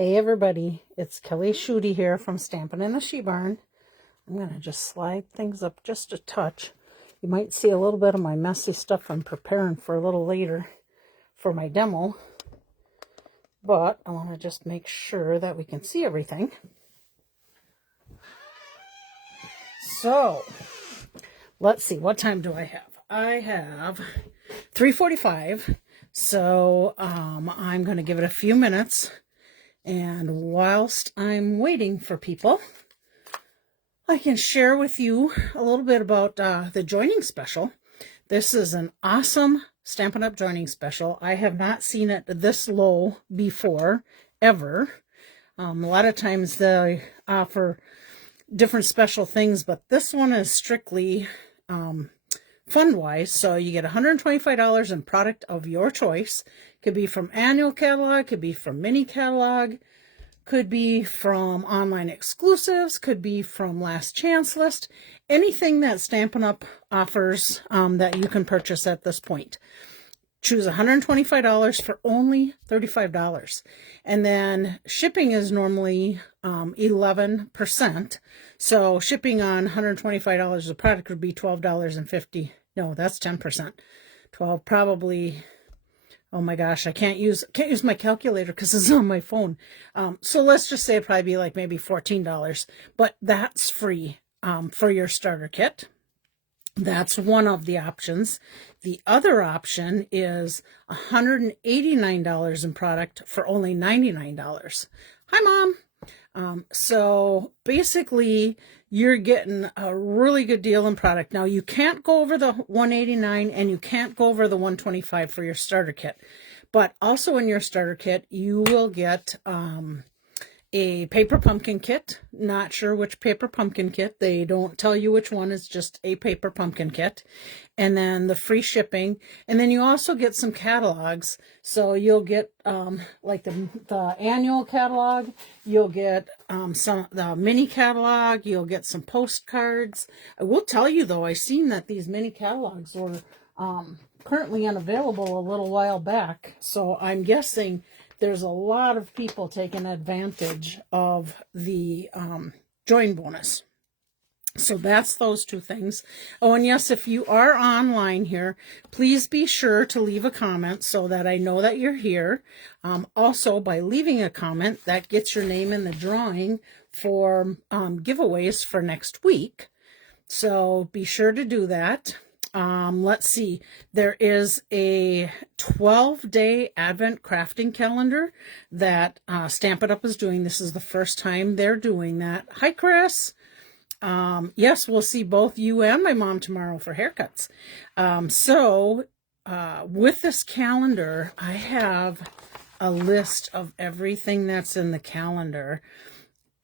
Hey everybody, it's Kelly Schudi here from Stampin' in the She Barn. I'm going to just slide things up just a touch. You might see a little bit of my messy stuff I'm preparing for a little later for my demo. But I want to just make sure that we can see everything. So, let's see, what time do I have? I have 3:45, so I'm going to give it a few minutes. And whilst I'm waiting for people, I can share with you a little bit about the joining special. This is an awesome Stampin' Up! Joining special. I have not seen it this low before, ever. A lot of times they offer different special things, but this one is strictly fund-wise. So you get $125 in product of your choice. Could be from annual catalog, could be from mini catalog, could be from online exclusives, could be from last chance list, anything that Stampin' Up! Offers that you can purchase at this point. Choose $125 for only $35. And then shipping is normally 11%. So shipping on $125 of product would be $12.50. No, that's 10%. 12 probably. Oh my gosh, I can't use my calculator because it's on my phone. So let's just say it'd probably be like maybe $14, but that's free for your starter kit. That's one of the options. The other option is $189 in product for only $99. Hi, Mom. So basically, you're getting a really good deal in product. Now, you can't go over the $189 and you can't go over the $125 for your starter kit. But also in your starter kit, you will get a paper pumpkin kit. Not sure which paper pumpkin kit. They don't tell you which one. It's just a paper pumpkin kit. And then the free shipping. And then you also get some catalogs. So you'll get like the annual catalog. You'll get the mini catalog. You'll get some postcards. I will tell you though, I seen that these mini catalogs were currently unavailable a little while back. So I'm guessing there's a lot of people taking advantage of the join bonus. So that's those two things. Oh, and yes, if you are online here, please be sure to leave a comment so that I know that you're here. Also, by leaving a comment, that gets your name in the drawing for giveaways for next week. So be sure to do that. Let's see, there is a 12-day Advent crafting calendar that Stampin' Up! Is doing. This is the first time they're doing that. Hi, Chris. Yes, we'll see both you and my mom tomorrow for haircuts. With this calendar, I have a list of everything that's in the calendar.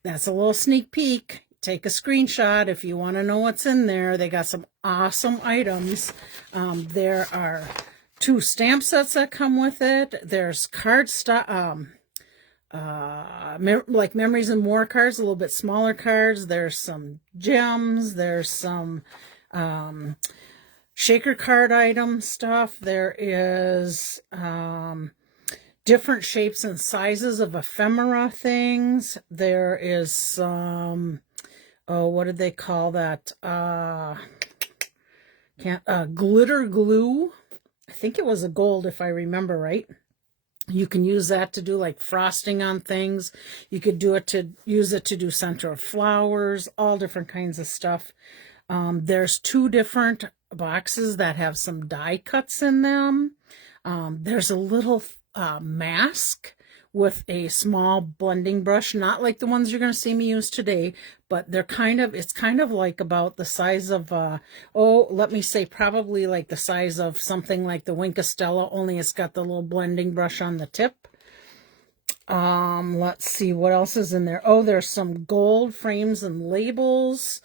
That's a little sneak peek. Take a screenshot if you want to know what's in there. They got some awesome items. There are 2 stamp sets that come with it. There's cardstock, like Memories and More cards, a little bit smaller cards. There's some gems. There's some shaker card item stuff. There is different shapes and sizes of ephemera things. There is some... oh, what did they call that? Glitter glue. I think it was a gold, if I remember right. You can use that to do like frosting on things. You could use it to do center of flowers, all different kinds of stuff. There's 2 different boxes that have some die cuts in them. There's a little mask with a small blending brush, not like the ones you're going to see me use today, but it's kind of like about the size of, let me say probably like the size of something like the Wink Estella, only it's got the little blending brush on the tip. Let's see what else is in there. Oh, there's some gold frames and labels,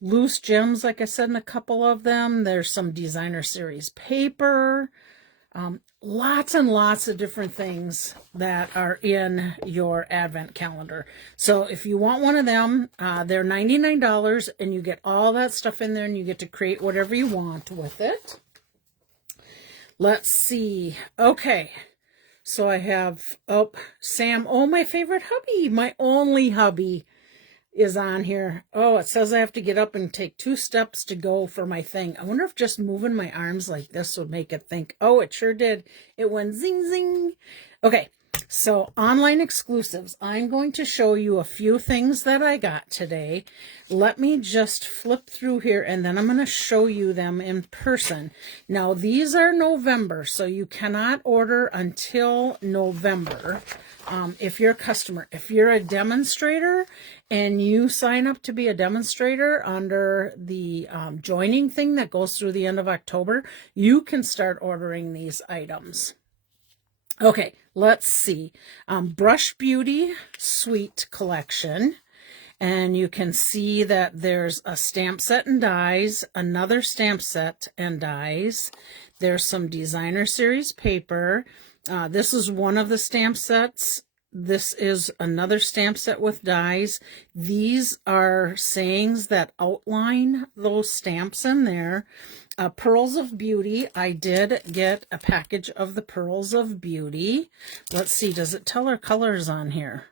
loose gems, like I said, in a couple of them. There's some designer series paper. Lots and lots of different things that are in your Advent calendar. So if you want one of them, they're $99 and you get all that stuff in there and you get to create whatever you want with it. Let's see. Okay. So I have, oh, Sam, oh, my favorite hubby, my only hubby is on here. Oh, it says I have to get up and take 2 steps to go for my thing. I wonder if just moving my arms like this would make it think. Oh, it sure did. It went zing, zing. Okay, so online exclusives. I'm going to show you a few things that I got today. Let me just flip through here and then I'm going to show you them in person. Now, these are November, so you cannot order until November. If you're a customer, if you're a demonstrator and you sign up to be a demonstrator under the joining thing that goes through the end of October, you can start ordering these items. Okay, let's see. Brush Beauty Sweet Collection. And you can see that there's a stamp set and dies, another stamp set and dies. There's some designer series paper. This is one of the stamp sets. This is another stamp set with dies. These are sayings that outline those stamps in there. Pearls of Beauty. I did get a package of the Pearls of Beauty. Let's see, does it tell our colors on here?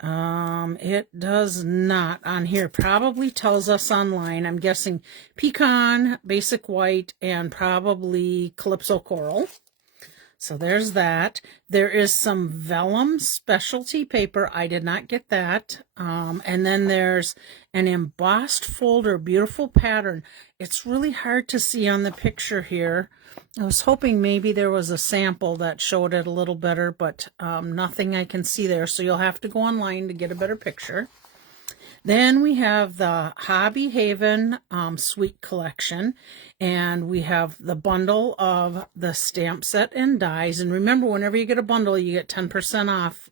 It does not on here. Probably tells us online. I'm guessing Pecan, Basic White, and probably Calypso Coral. So there's that. There is some vellum specialty paper. I did not get that. And then there's an embossed folder, beautiful pattern. It's really hard to see on the picture here. I was hoping maybe there was a sample that showed it a little better, but nothing I can see there. So you'll have to go online to get a better picture. Then we have the Hobby Haven Sweet Collection, and we have the bundle of the stamp set and dies. And remember, whenever you get a bundle, you get 10% off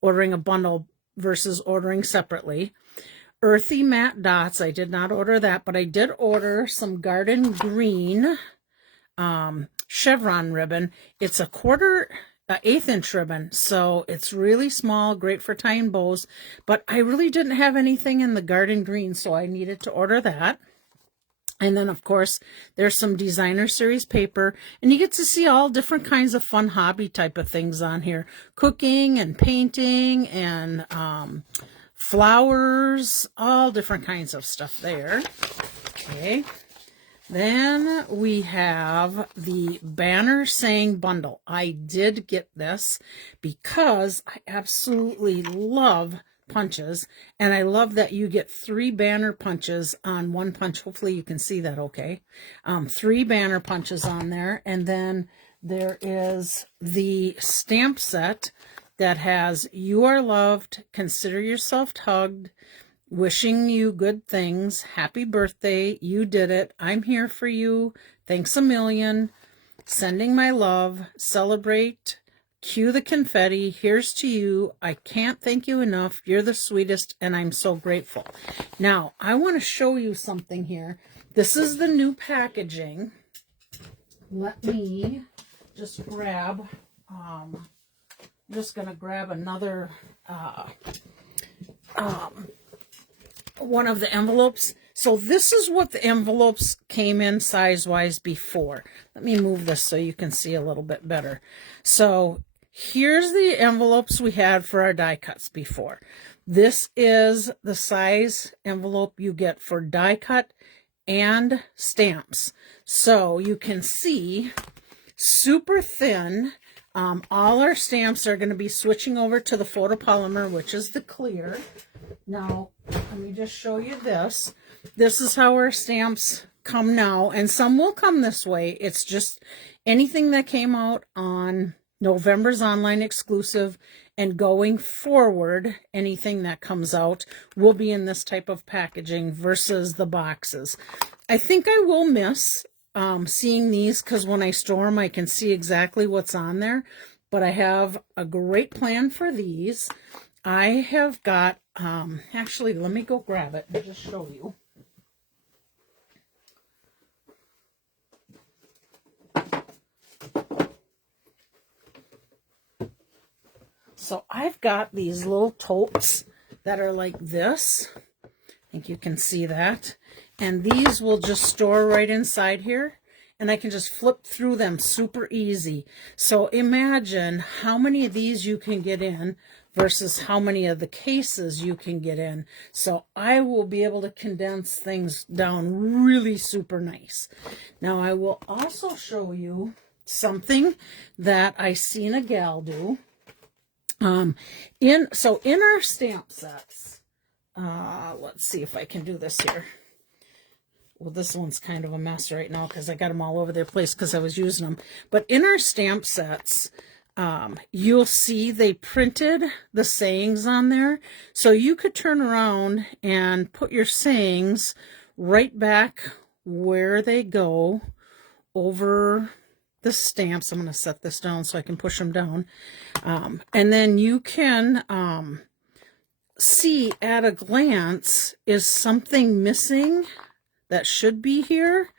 ordering a bundle versus ordering separately. Earthy Matte Dots, I did not order that, but I did order some Garden Green chevron ribbon. It's a 1/8 inch ribbon, so it's really small, great for tying bows, but I really didn't have anything in the Garden Green, so I needed to order that. And then, of course, there's some designer series paper, and you get to see all different kinds of fun hobby type of things on here. Cooking and painting and flowers, all different kinds of stuff there. Okay. Then we have the Banner Saying Bundle. I did get this because I absolutely love punches, and I love that you get 3 banner punches on one punch. Hopefully you can see that okay. 3 banner punches on there, and then there is the stamp set that has "You Are Loved," "Consider Yourself Hugged," "Wishing You Good Things," "Happy Birthday," "You Did It," "I'm Here For You," "Thanks a Million," "Sending My Love," "Celebrate," "Cue the Confetti," "Here's to You," "I Can't Thank You Enough," "You're the Sweetest," and "I'm So Grateful." Now, I want to show you something here. This is the new packaging. Let me just grab, I'm just going to grab another one of the envelopes. So this is what the envelopes came in size-wise before. Let me move this so you can see a little bit better. So here's the envelopes we had for our die cuts before. This is the size envelope you get for die cut and stamps. So you can see super thin. All our stamps are going to be switching over to the photopolymer, which is the clear. Now, let me just show you this. This is how our stamps come now, and some will come this way. It's just anything that came out on November's online exclusive, and going forward, anything that comes out will be in this type of packaging versus the boxes. I think I will miss seeing these, because when I store them, I can see exactly what's on there. But I have a great plan for these. I have got, actually, let me go grab it and just show you. So I've got these little totes that are like this. I think you can see that. And these will just store right inside here. and I can just flip through them super easy. So imagine how many of these you can get in versus how many of the cases you can get in. So I will be able to condense things down really super nice. Now I will also show you something that I seen a gal do. In our stamp sets, let's see if I can do this here. Well, this one's kind of a mess right now because I got them all over their place because I was using them. But in our stamp sets, you'll see they printed the sayings on there. So you could turn around and put your sayings right back where they go over the stamps. I'm going to set this down so I can push them down. And then you can see at a glance, is something missing that should be here?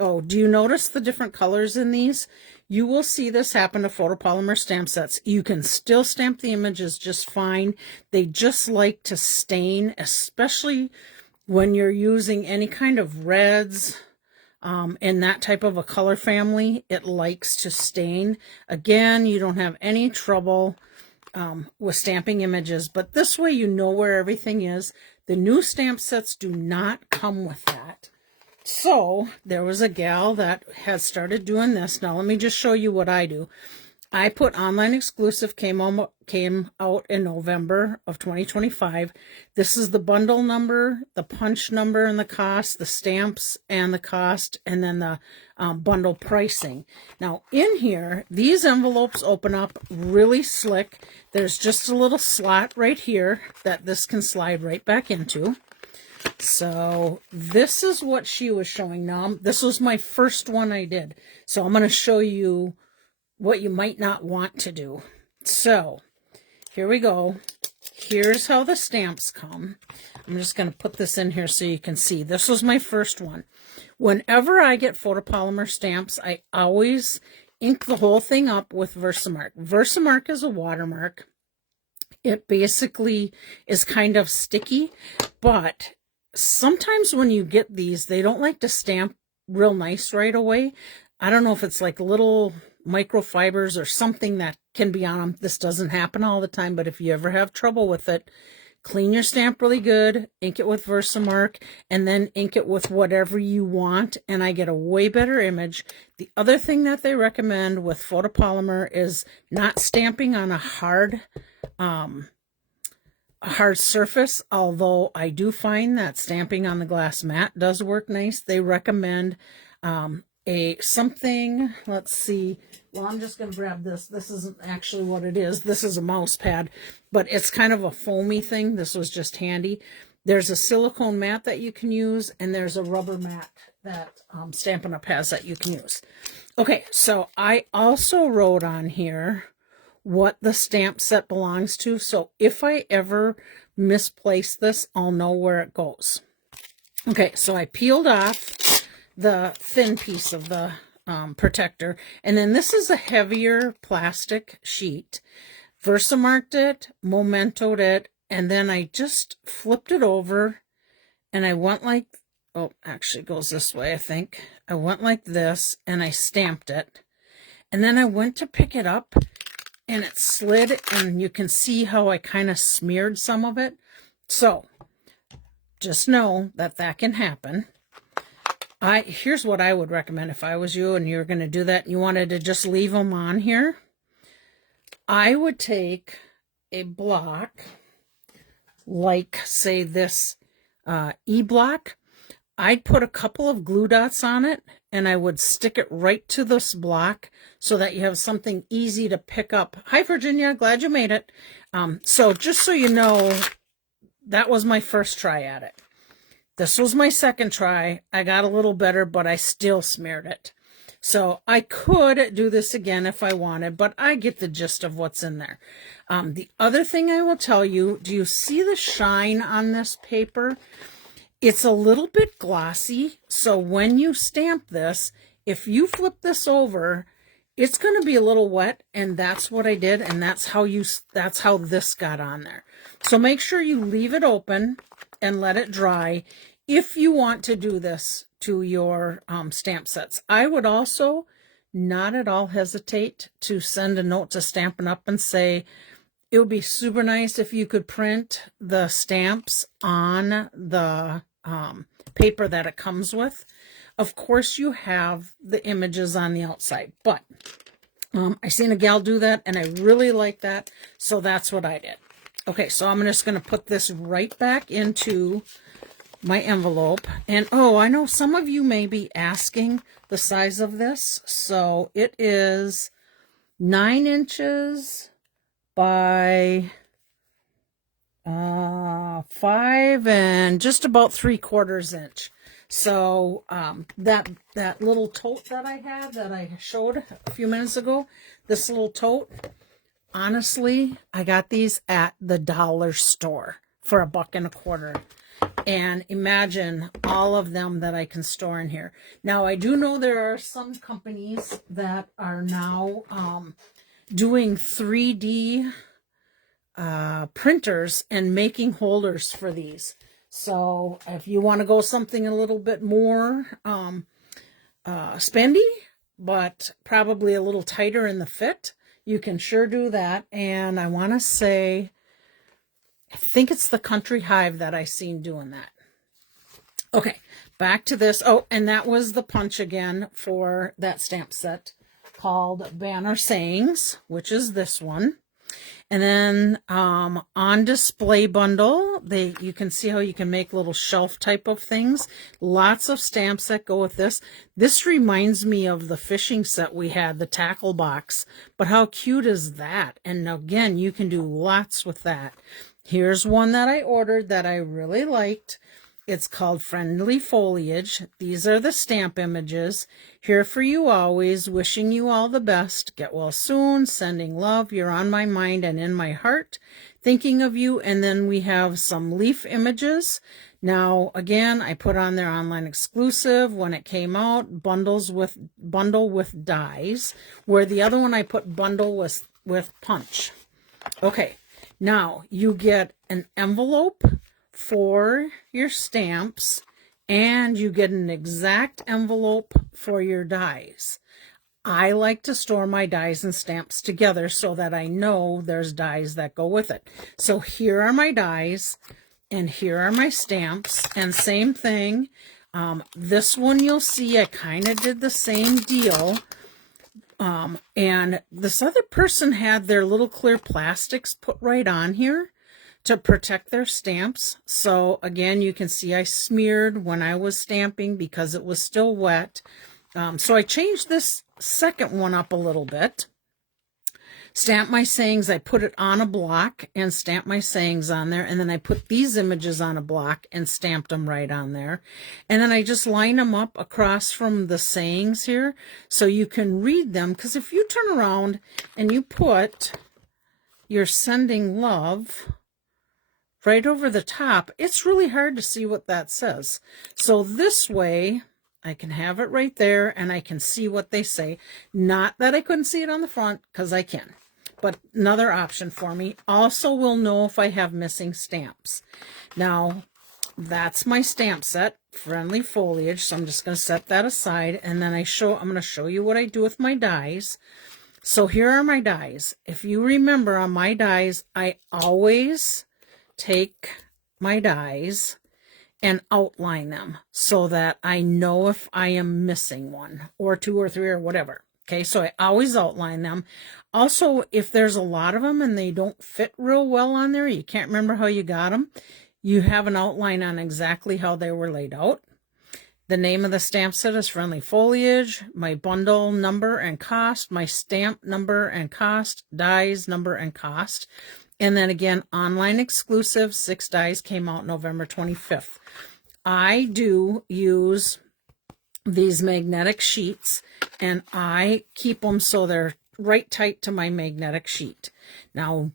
Oh, do you notice the different colors in these? You will see this happen to photopolymer stamp sets. You can still stamp the images just fine. They just like to stain, especially when you're using any kind of reds in that type of a color family. It likes to stain. Again, you don't have any trouble with stamping images, but this way you know where everything is. The new stamp sets do not come with that. So there was a gal that has started doing this. Now let me just show you what I do. I put Online Exclusive came out in November of 2025. This is the bundle number, the punch number and the cost, the stamps and the cost, and then the bundle pricing. Now in here, these envelopes open up really slick. There's just a little slot right here that this can slide right back into. So this is what she was showing. Now this was my first one I did. So I'm going to show you what you might not want to do. So here we go. Here's how the stamps come. I'm just going to put this in here so you can see. This was my first one. Whenever I get photopolymer stamps, I always ink the whole thing up with Versamark. Versamark is a watermark. It basically is kind of sticky, but sometimes when you get these, they don't like to stamp real nice right away. I don't know if it's like little microfibers or something that can be on them. This doesn't happen all the time, but if you ever have trouble with it, clean your stamp really good, ink it with Versamark, and then ink it with whatever you want, and I get a way better image. The other thing that they recommend with photopolymer is not stamping on a hard surface, although I do find that stamping on the glass mat does work nice. They recommend something, let's see, well, I'm just going to grab this. This isn't actually what it is. This is a mouse pad, but it's kind of a foamy thing. This was just handy. There's a silicone mat that you can use, and there's a rubber mat that Stampin' Up! Has that you can use. Okay, so I also wrote on here what the stamp set belongs to, so if I ever misplace this, I'll know where it goes. Okay, so I peeled off the thin piece of the protector, and then this is a heavier plastic sheet. Versamarked it, mementoed it, and then I just flipped it over, and I went like, oh, actually it goes this way, I think. I went like this, and I stamped it, and then I went to pick it up, and it slid, and you can see how I kind of smeared some of it. So just know that that can happen. Here's what I would recommend if I was you and you're going to do that and you wanted to just leave them on here. I would take a block, like say this E-block. I'd put a couple of glue dots on it, and I would stick it right to this block so that you have something easy to pick up. Hi, Virginia. Glad you made it. So just so you know, that was my first try at it. This was my second try. I got a little better, but I still smeared it. So I could do this again if I wanted, but I get the gist of what's in there. The other thing I will tell you, do you see the shine on this paper? It's a little bit glossy, so when you stamp this, if you flip this over, it's going to be a little wet, and that's what I did, and that's how this got on there. So make sure you leave it open and let it dry if you want to do this to your stamp sets. I would also not at all hesitate to send a note to Stampin' Up! And say, it would be super nice if you could print the stamps on the paper that it comes with. Of course, you have the images on the outside, but I seen a gal do that, and I really like that, so that's what I did. Okay, so I'm just going to put this right back into my envelope. And oh, I know some of you may be asking the size of this. So it is 9 inches by 5 and just about 3/4 inch. So that little tote that I had that I showed a few minutes ago, this little tote, honestly, I got these at the dollar store for $1.25. And imagine all of them that I can store in here. Now, I do know there are some companies that are now doing 3D printers and making holders for these. So if you want to go something a little bit more spendy, but probably a little tighter in the fit, you can sure do that. And I want to say, I think it's the Country Hive that I seen doing that. Okay, back to this. Oh, and that was the punch again for that stamp set called Banner Sayings, which is this one. And then on display bundle, you can see how you can make little shelf type of things. Lots of stamps that go with this. This reminds me of the fishing set we had, the tackle box. But how cute is that? And again, you can do lots with that. Here's one that I ordered that I really liked. It's called Friendly Foliage. These are the stamp images. Here for you always, wishing you all the best. Get well soon, sending love. You're on my mind and in my heart. Thinking of you. And then we have some leaf images. Now, again, I put on their online exclusive when it came out, bundle with dies, where the other one I put bundle with punch. Okay. Now, you get an envelope for your stamps, and you get an exact envelope for your dies. I like to store my dies and stamps together so that I know there's dies that go with it. So here are my dies, and here are my stamps, and same thing. This one you'll see I kind of did the same deal. And this other person had their little clear plastics put right on here to protect their stamps. So again, you can see I smeared when I was stamping because it was still wet. So I changed this second one up a little bit. Stamp my sayings. I put it on a block and stamped my sayings on there. And then I put these images on a block and stamped them right on there. And then I just line them up across from the sayings here so you can read them. Because if you turn around and you put your sending love right over the top, it's really hard to see what that says. So this way, I can have it right there and I can see what they say. Not that I couldn't see it on the front, because I can. But another option for me. Also will know if I have missing stamps. Now, that's my stamp set, Friendly Foliage. So I'm just going to set that aside. And then I'm going to show you what I do with my dies. So here are my dies. If you remember on my dies, I always take my dies and outline them so that I know if I am missing one or two or three or whatever. Okay, so I always outline them. Also, if there's a lot of them and they don't fit real well on there, you can't remember how you got them, you have an outline on exactly how they were laid out. The name of the stamp set is Friendly Foliage, my bundle number and cost, my stamp number and cost, dies number and cost. And then again, online exclusive, 6 dies came out November 25th. I do use these magnetic sheets, and I keep them so they're right tight to my magnetic sheet. Now,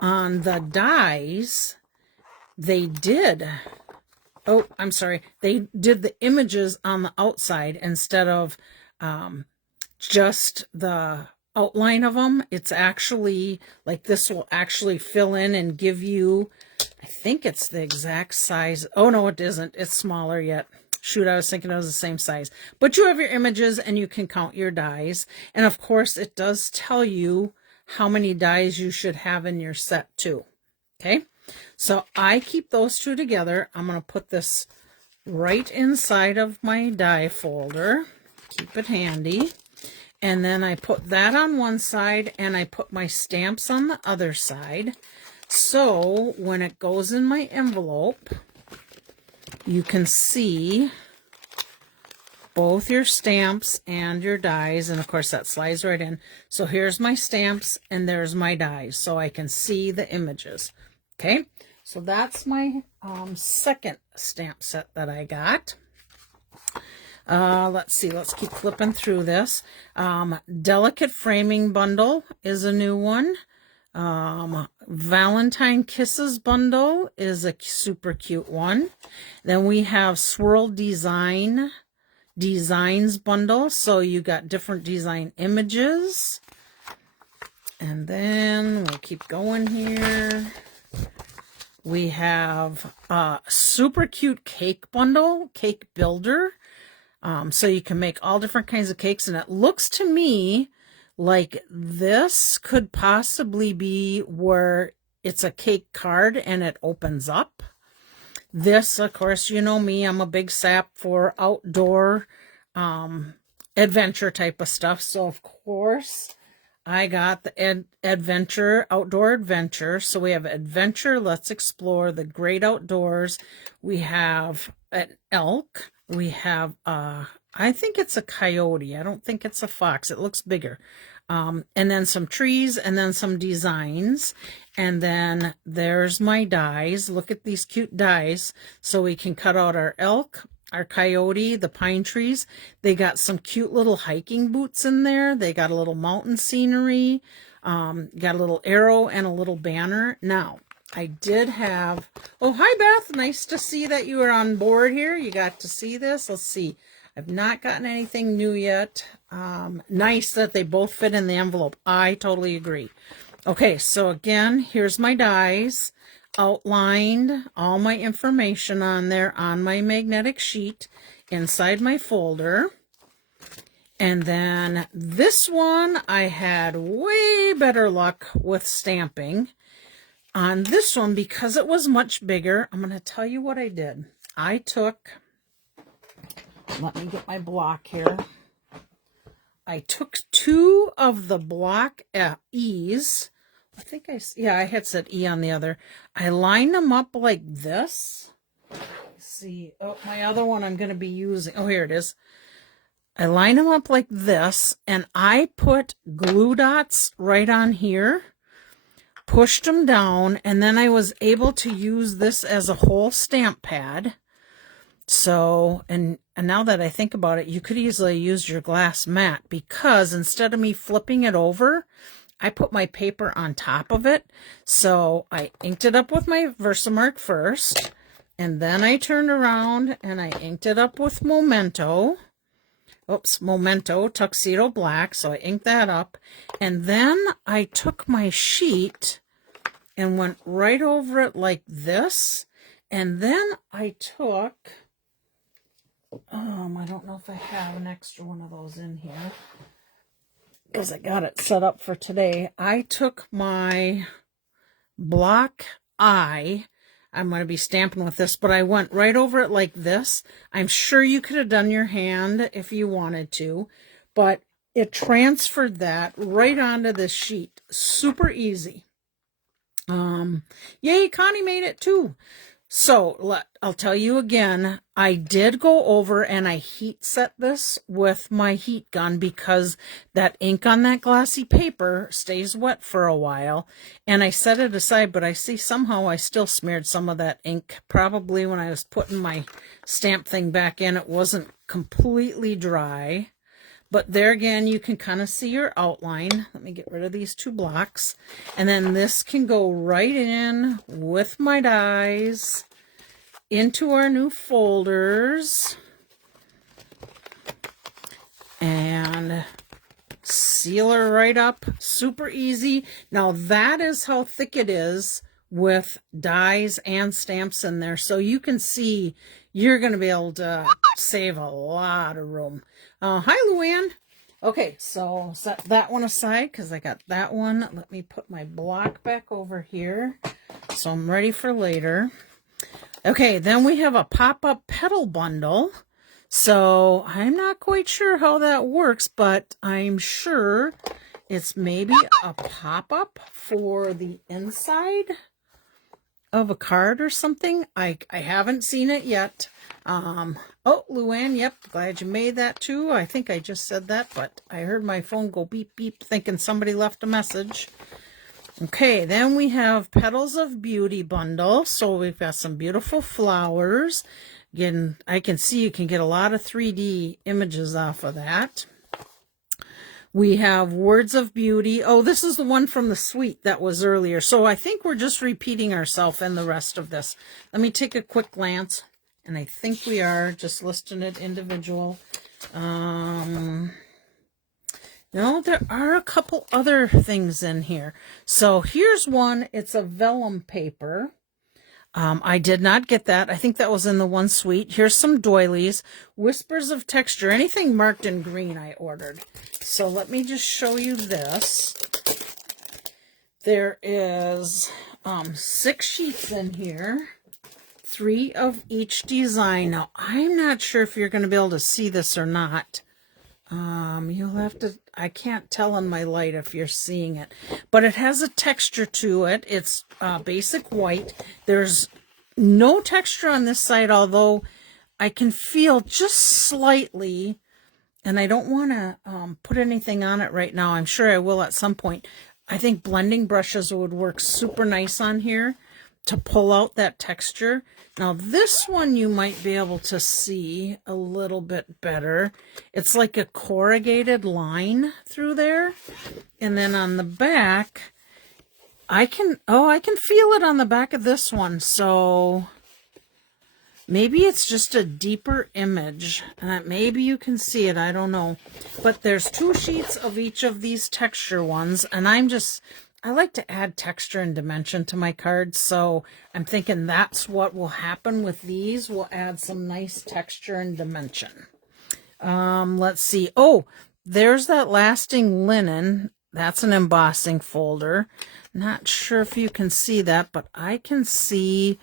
on the dies, they did the images on the outside instead of just the outline of them. It's actually like this will actually fill in and give you, I think it's the exact size. Oh no, it isn't. It's smaller yet. Shoot, I was thinking it was the same size. But you have your images and you can count your dies. And of course, it does tell you how many dies you should have in your set too. Okay, so I keep those two together. I'm going to put this right inside of my die folder. Keep it handy. And then I put that on one side and I put my stamps on the other side. So when it goes in my envelope, you can see both your stamps and your dies. And of course that slides right in. So here's my stamps and there's my dies. So I can see the images. Okay, so that's my second stamp set that I got. Let's see, let's keep flipping through this. Delicate Framing Bundle is a new one. Valentine Kisses Bundle is a super cute one. Then we have Swirl Designs Bundle. So you got different design images. And then we'll keep going here. We have a super cute cake bundle, cake builder. So you can make all different kinds of cakes. And it looks to me like this could possibly be where it's a cake card and it opens up. This, of course, you know me, I'm a big sap for outdoor adventure type of stuff. So, of course, I got the outdoor adventure. So we have adventure, let's explore the great outdoors. We have an elk. We have, I think it's a coyote. I don't think it's a fox. It looks bigger. And then some trees and then some designs. And then there's my dies. Look at these cute dies. So we can cut out our elk, our coyote, the pine trees. They got some cute little hiking boots in there. They got a little mountain scenery. Got a little arrow and a little banner. Now, I did have, oh, hi, Beth. Nice to see that you are on board here. You got to see this. Let's see. I've not gotten anything new yet. Nice that they both fit in the envelope. I totally agree. Okay, so again, here's my dies. Outlined all my information on there on my magnetic sheet inside my folder. And then this one, I had way better luck with stamping. On this one, because it was much bigger, I'm going to tell you what I did. I took, let me get my block here. I took two of the block E's. I think I had said E on the other. I lined them up like this. Let's see, oh, my other one I'm going to be using, oh, here it is. I lined them up like this, and I put glue dots right on here. Pushed them down, and then I was able to use this as a whole stamp pad. So, and now that I think about it, you could easily use your glass mat, because instead of me flipping it over, I put my paper on top of it. So I inked it up with my Versamark first, and then I turned around and I inked it up with Memento. Oops, Memento Tuxedo Black. So I inked that up. And then I took my sheet and went right over it like this. And then I took, I don't know if I have an extra one of those in here, because I got it set up for today. I took my block I. I'm going to be stamping with this, but I went right over it like this. I'm sure you could have done your hand if you wanted to, but it transferred that right onto the sheet. Super easy. Yay, Connie made it too. So I'll tell you again, I did go over and I heat set this with my heat gun, because that ink on that glossy paper stays wet for a while, and I set it aside, but I see somehow I still smeared some of that ink. Probably when I was putting my stamp thing back in, it wasn't completely dry. But there again, you can kind of see your outline. Let me get rid of these two blocks. And then this can go right in with my dies into our new folders. And seal her right up. Super easy. Now that is how thick it is with dies and stamps in there. So you can see you're going to be able to save a lot of room. Hi, Luann. Okay, so set that one aside because I got that one. Let me put my block back over here so I'm ready for later. Okay, then we have a pop-up petal bundle. So I'm not quite sure how that works, but I'm sure it's maybe a pop-up for the inside of a card or something. I haven't seen it yet. Oh, Luann, yep, glad you made that too. I think I just said that, but I heard my phone go beep, beep, thinking somebody left a message. Okay, then we have Petals of Beauty bundle. So we've got some beautiful flowers. Again, I can see you can get a lot of 3D images off of that. We have Words of Beauty. Oh, this is the one from the suite that was earlier. So I think we're just repeating ourselves in the rest of this. Let me take a quick glance. And I think we are just listing it individual. No, there are a couple other things in here. So here's one. It's a vellum paper. I did not get that. I think that was in the one suite. Here's some doilies. Whispers of Texture. Anything marked in green I ordered. So let me just show you this. There is 6 sheets in here. 3 of each design. Now, I'm not sure if you're going to be able to see this or not. You'll have to, I can't tell in my light if you're seeing it, but it has a texture to it. It's basic white. There's no texture on this side, although I can feel just slightly, and I don't want to put anything on it right now. I'm sure I will at some point. I think blending brushes would work super nice on here to pull out that texture. Now this one you might be able to see a little bit better. It's like a corrugated line through there. And then on the back, I can feel it on the back of this one. So maybe it's just a deeper image. Maybe you can see it, I don't know. But there's 2 sheets of each of these texture ones, and I like to add texture and dimension to my cards, so I'm thinking that's what will happen with these. We'll add some nice texture and dimension. Let's see. Oh, there's that Lasting Linen. That's an embossing folder. Not sure if you can see that, but I can see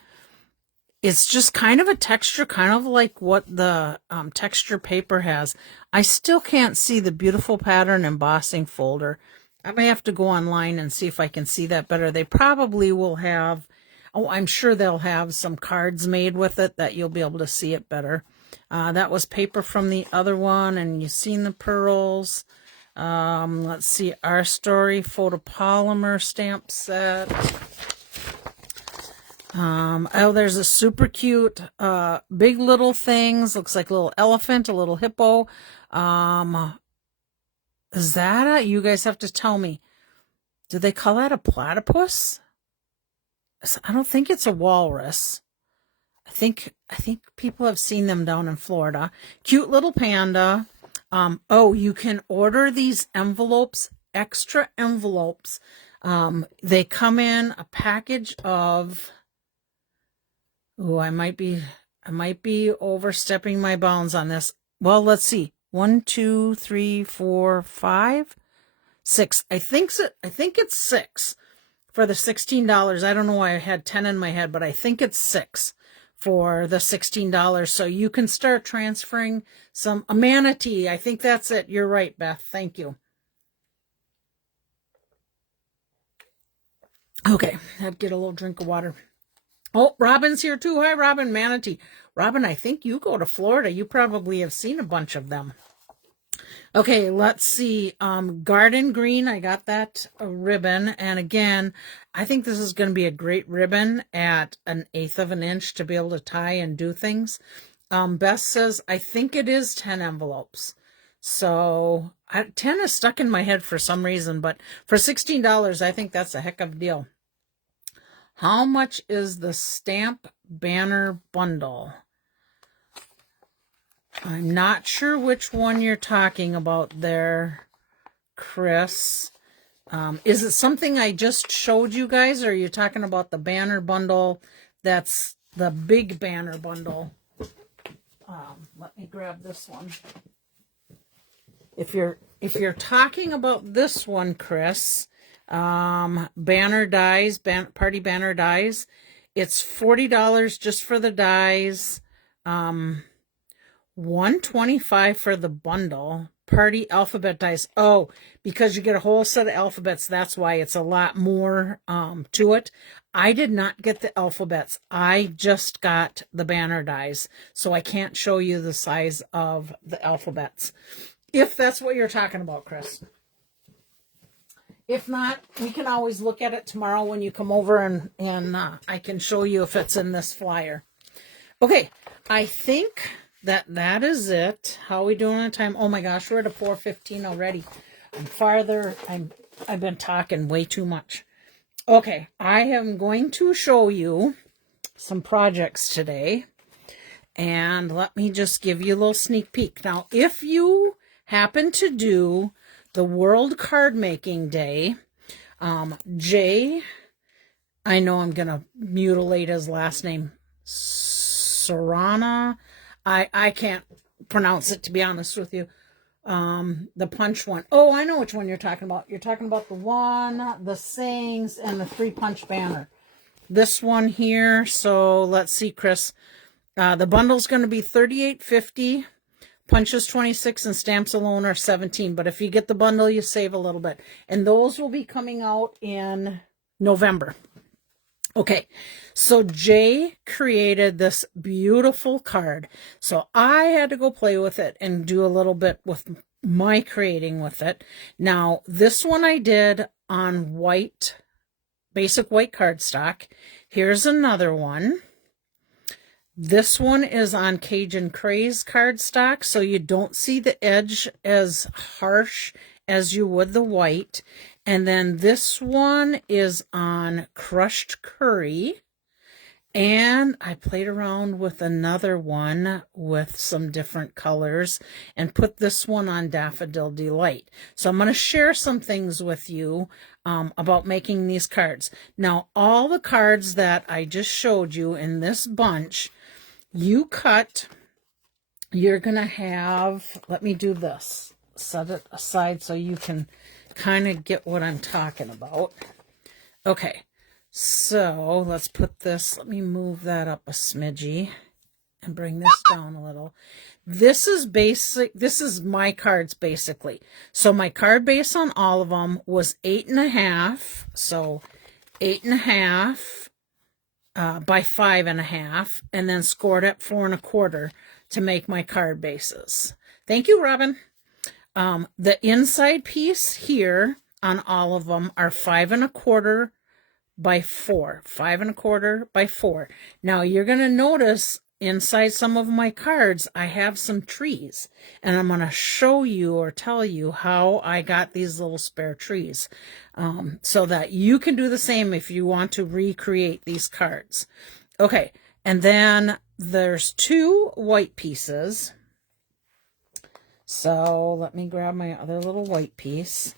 it's just kind of a texture, kind of like what the texture paper has. I still can't see the beautiful pattern embossing folder. I may have to go online and see if I can see that better. They probably will have, I'm sure they'll have some cards made with it that you'll be able to see it better. That was paper from the other one, and you've seen the pearls. Let's see, Our Story photopolymer stamp set. Oh, there's a super cute Big Little Things. Looks like a little elephant, a little hippo. Is that you guys have to tell me. Do they call that a platypus? I don't think it's a walrus. I think people have seen them down in Florida. Cute little panda. Oh, you can order these envelopes, extra envelopes. They come in a package of, oh, I might be overstepping my bounds on this. Well, let's see. 1, 2, 3, 4, 5, 6. I think it's 6 for the $16. I don't know why I had 10 in my head, but I think it's 6 for the $16. So you can start transferring a manatee. I think that's it. You're right, Beth. Thank you. Okay, I'd get a little drink of water. Oh, Robin's here too. Hi, Robin. Manatee. Robin, I think you go to Florida. You probably have seen a bunch of them. Okay, let's see. Garden Green. I got that ribbon. And again, I think this is going to be a great ribbon at 1/8 of an inch to be able to tie and do things. Beth says, I think it is 10 envelopes. So 10 is stuck in my head for some reason, but for $16, I think that's a heck of a deal. How much is the stamp banner bundle? I'm not sure which one you're talking about there, Chris. Is it something I just showed you guys, or are you talking about the banner bundle that's the big banner bundle? Let me grab this one. If you're talking about this one, Chris, banner dies, party banner dies, it's $40 just for the dies, $125 for the bundle. Party alphabet dies. Oh, because you get a whole set of alphabets, that's why it's a lot more to it. I did not get the alphabets. I just got the banner dies, so I can't show you the size of the alphabets. If that's what you're talking about, Chris. If not, we can always look at it tomorrow when you come over, and I can show you if it's in this flyer. Okay, I think that is it. How are we doing on time? Oh my gosh, we're at a 4:15 already. I've been talking way too much. Okay, I am going to show you some projects today, and let me just give you a little sneak peek. Now, if you happen to do the World Card Making Day, Jay, I know I'm going to mutilate his last name, Soriano. I can't pronounce it, to be honest with you. The punch one. Oh, I know which one you're talking about. You're talking about the one, the sayings, and the 3-punch banner. This one here. So let's see, Chris. The bundle's going to be $38.50. Punches 26 and stamps alone are 17. But if you get the bundle, you save a little bit. And those will be coming out in November. Okay, so Jay created this beautiful card. So I had to go play with it and do a little bit with my creating with it. Now, this one I did on white, basic white cardstock. Here's another one. This one is on Cajun Craze cardstock, so you don't see the edge as harsh as you would the white. And then this one is on Crushed Curry. And I played around with another one with some different colors and put this one on Daffodil Delight. So I'm going to share some things with you about making these cards. Now, all the cards that I just showed you in this bunch, you cut, you're going to have, let me do this, set it aside so you can kind of get what I'm talking about. Okay, so let's put this, let me move that up a smidgy and bring this down a little. This is basic, this is my cards basically. So my card base on all of them was 8.5, so 8.5 by 5.5, and then scored at 4.25 to make my card bases. Thank you, Robin. The inside piece here on all of them are 5.25 by 4. 5.25 by 4. Now you're going to notice inside some of my cards, I have some trees, and I'm going to show you or tell you how I got these little spare trees, so that you can do the same if you want to recreate these cards. Okay, and then there's 2 white pieces. So let me grab my other little white piece.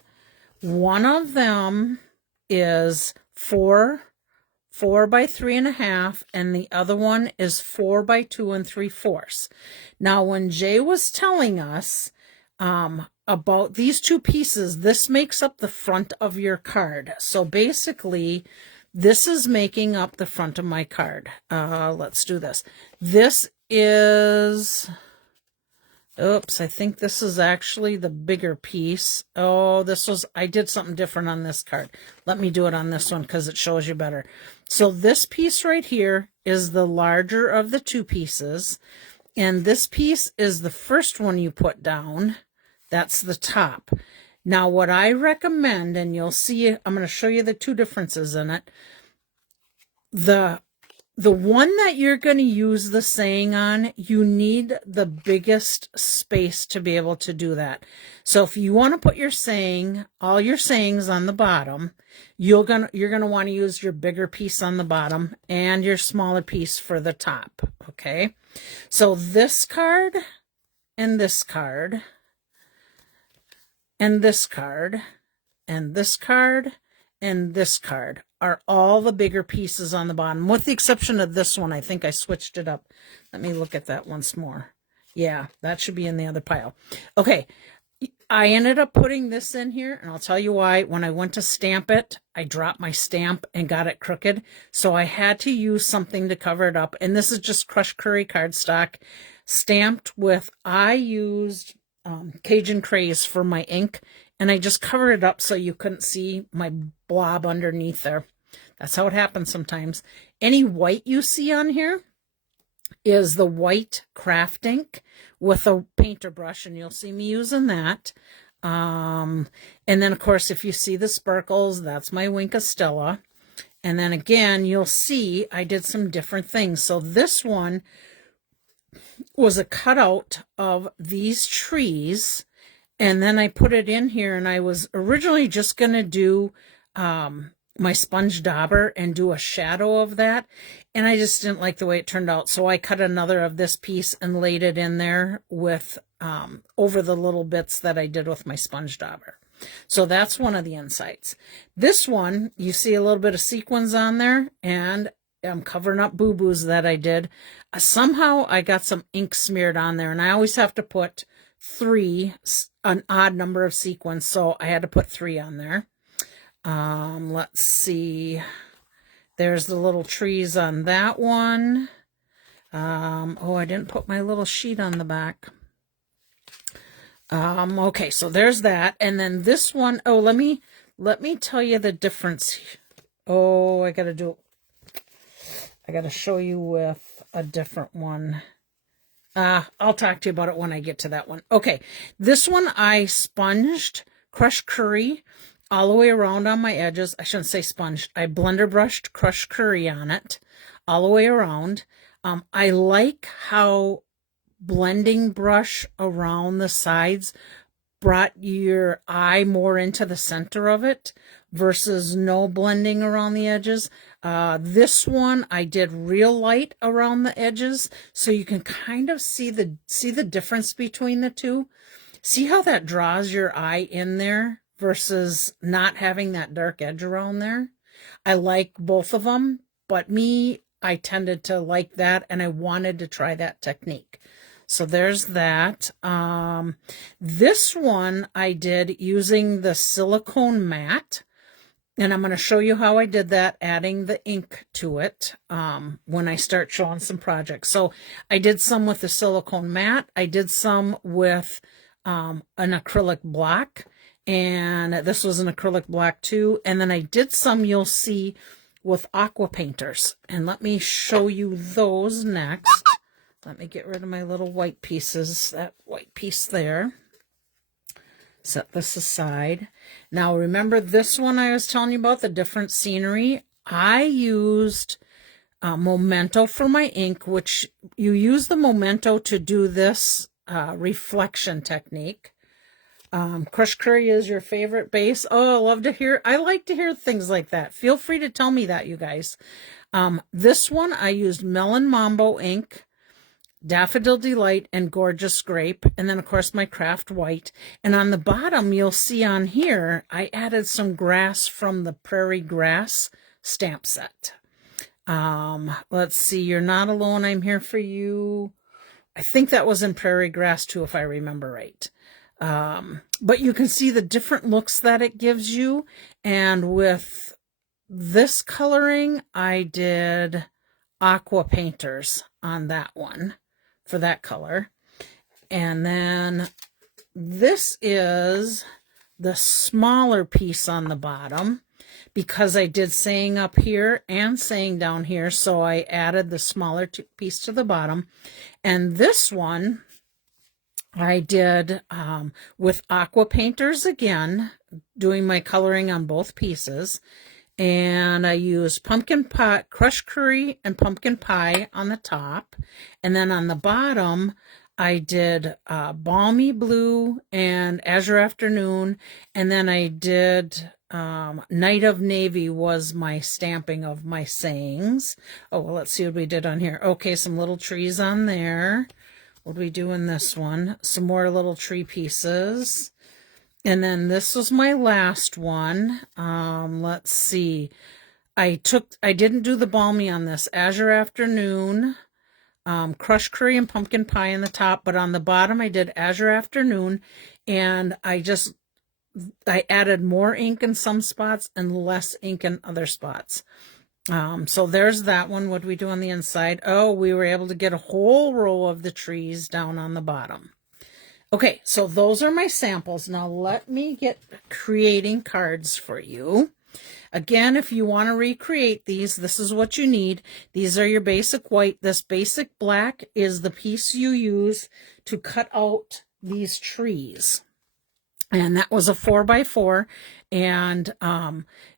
One of them is 4 by 3.5, and the other one is 4 by 2 3/4. Now, when Jay was telling us about these 2 pieces, this makes up the front of your card. So basically, this is making up the front of my card. Let's do this. This is... Oops, I think this is actually the bigger piece. Oh, I did something different on this card. Let me do it on this one because it shows you better. So this piece right here is the larger of the 2 pieces. And this piece is the first one you put down. That's the top. Now, what I recommend, and you'll see, I'm going to show you the 2 differences in it. The one that you're going to use the saying on, you need the biggest space to be able to do that. So if you want to put your saying, all your sayings on the bottom, you're going to want to use your bigger piece on the bottom and your smaller piece for the top. Okay. So this card and this card and this card and this card and this card are all the bigger pieces on the bottom, with the exception of this one. I think I switched it up. Let me look at that once more. Yeah, that should be in the other pile. Okay, I ended up putting this in here, and I'll tell you why. When I went to stamp it, I dropped my stamp and got it crooked, so I had to use something to cover it up. And this is just crushed curry cardstock stamped with, I used Cajun Craze for my ink, and I just covered it up so you couldn't see my blob underneath there. That's how it happens sometimes. Any white you see on here is the white craft ink with a painter brush, and you'll see me using that. And then, of course, if you see the sparkles, that's my Wink of Stella. And then again, you'll see I did some different things. So this one was a cutout of these trees, and then I put it in here, and I was originally just going to do my sponge dauber and do a shadow of that, and I just didn't like the way it turned out, so I cut another of this piece and laid it in there with over the little bits that I did with my sponge dauber. So that's one of the insides. This one, you see a little bit of sequins on there, and I'm covering up boo-boos that I did. Somehow I got some ink smeared on there, and I always have to put 3, an odd number of sequins, so I had to put 3 on there. Let's see. There's the little trees on that one. Oh, I didn't put my little sheet on the back. Okay, so there's that. And then this one, oh, let me tell you the difference. Oh, I gotta show you with a different one. I'll talk to you about it when I get to that one. Okay, this one I sponged crushed curry all the way around on my edges. I shouldn't say sponged. I blender brushed crushed curry on it all the way around. I like how blending brush around the sides brought your eye more into the center of it versus no blending around the edges. This one I did real light around the edges, so you can kind of see the difference between the two. See how that draws your eye in there versus not having that dark edge around there? I like both of them, but I tended to like that, and I wanted to try that technique. So there's that. This one I did using the Silicone Mat, and I'm going to show you how I did that, adding the ink to it when I start showing some projects. So I did some with the Silicone Mat. I did some with an acrylic block, and this was an acrylic block too. And then I did some, you'll see, with Waterpainters. And let me show you those next. Let me get rid of my little white pieces, that white piece there. Set this aside. Now remember this one I was telling you about, the different scenery? I used Memento for my ink, which you use the Memento to do this reflection technique. Crushed curry is your favorite base. Oh, I like to hear things like that. Feel free to tell me that, you guys. This one I used Melon Mambo ink, Daffodil Delight, and Gorgeous Grape, and then of course my craft white. And on the bottom you'll see on here I added some grass from the Prairie Grass stamp set. Let's see, You're Not Alone, I'm Here for You. I think that was in Prairie Grass too, if I remember right. But you can see the different looks that it gives you. And with this coloring I did Waterpainters on that one for that color. And then this is the smaller piece on the bottom, because I did saying up here and saying down here, so I added the smaller piece to the bottom. And this one I did with Waterpainters again, doing my coloring on both pieces. And I used pumpkin pie, crushed curry and pumpkin pie on the top. And then on the bottom, I did Balmy Blue and Azure Afternoon. And then I did Night of Navy was my stamping of my sayings. Oh, well, let's see what we did on here. Okay, some little trees on there. What do we do in this one? Some more little tree pieces. And then this was my last one. Let's see. I didn't do the balmy on this. Azure Afternoon, crushed curry and pumpkin pie in the top, but on the bottom I did Azure Afternoon, and I added more ink in some spots and less ink in other spots. So there's that one. What do we do on the inside? Oh, we were able to get a whole row of the trees down on the bottom. Okay, so those are my samples. Now let me get creating cards for you. Again, if you want to recreate these, this is what you need. These are your basic white. This basic black is the piece you use to cut out these trees. And that was a 4x4, and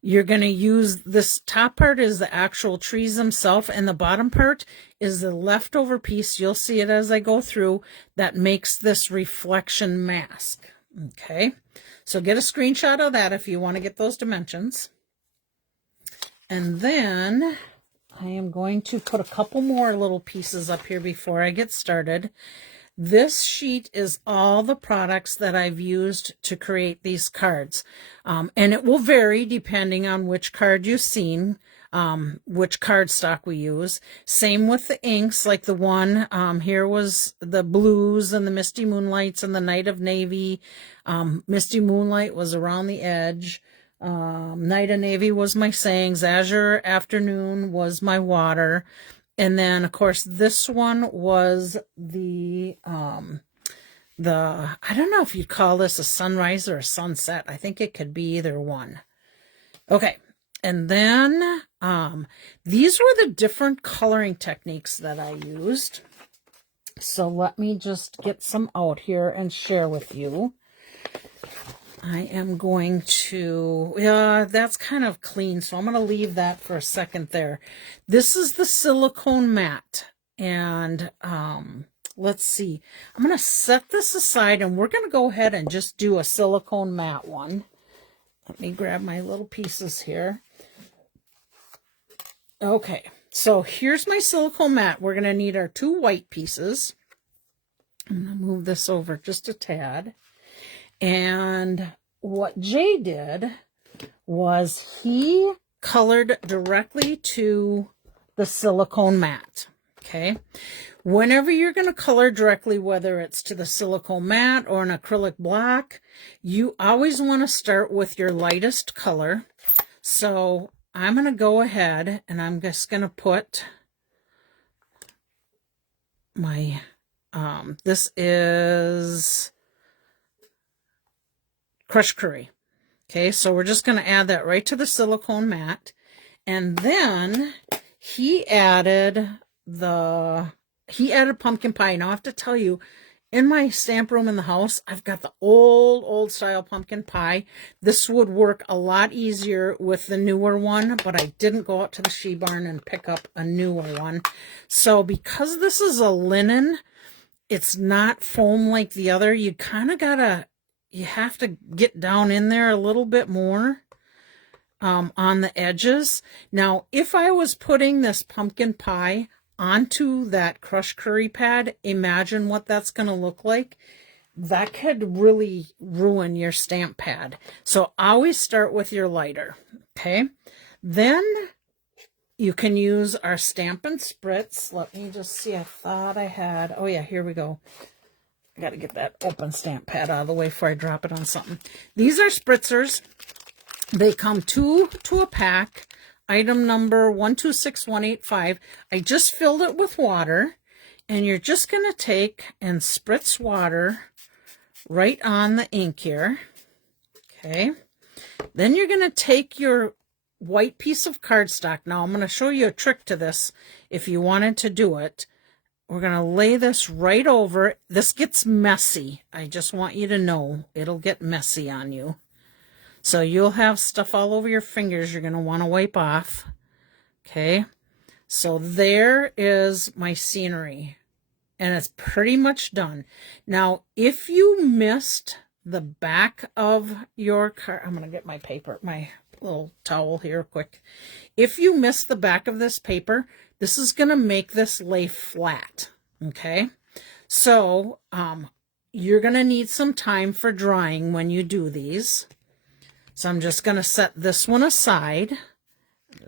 you're going to use this top part is the actual trees themselves, and the bottom part is the leftover piece. You'll see it as I go through that makes this reflection mask. Okay, so get a screenshot of that if you want to get those dimensions. And then I am going to put a couple more little pieces up here before I get started. This sheet is all the products that I've used to create these cards. And it will vary depending on which card you've seen, which cardstock we use. Same with the inks, like the one here was the blues and the Misty Moonlights and the Night of Navy. Misty Moonlight was around the edge. Night of Navy was my sayings. Azure Afternoon was my water. And then, of course, this one was the, I don't know if you'd call this a sunrise or a sunset. I think it could be either one. Okay. And then, these were the different coloring techniques that I used. So let me just get some out here and share with you. I am going to, that's kind of clean, so I'm going to leave that for a second there. This is the Silicone Mat, and let's see. I'm going to set this aside, and we're going to go ahead and just do a Silicone Mat one. Let me grab my little pieces here. Okay, so here's my Silicone Mat. We're going to need our 2 white pieces. I'm going to move this over just a tad. And what Jay did was he colored directly to the silicone mat. Okay. Whenever you're going to color directly, whether it's to the silicone mat or an acrylic block, you always want to start with your lightest color. So I'm going to go ahead and I'm just going to put my, this is crushed curry. Okay, so we're just going to add that right to the silicone mat. And then he added pumpkin pie. Now I have to tell you, in my stamp room in the house, I've got the old style pumpkin pie. This would work a lot easier with the newer one, but I didn't go out to the She Barn and pick up a newer one. So because this is a linen, it's not foam like the other. You kind of you have to get down in there a little bit more on the edges. Now, if I was putting this pumpkin pie onto that crushed curry pad, imagine what that's going to look like. That could really ruin your stamp pad. So always start with your lighter. Okay. Then you can use our Stampin' Spritz. Let me just see. I thought I had, oh yeah, here we go. I got to get that open stamp pad out of the way before I drop it on something. These are spritzers. They come 2 to a pack. Item number 126185. I just filled it with water, and you're just going to take and spritz water right on the ink here. Okay. Then you're going to take your white piece of cardstock. Now I'm going to show you a trick to this if you wanted to do it. We're going to lay this right over. This gets messy. I just want you to know it'll get messy on you. So you'll have stuff all over your fingers you're going to want to wipe off. Okay. So there is my scenery. And it's pretty much done. Now, if you missed the back of your card, I'm going to get my paper, my little towel here quick. If you missed the back of this paper, this is going to make this lay flat, okay? So, you're going to need some time for drying when you do these. So I'm just going to set this one aside. I'm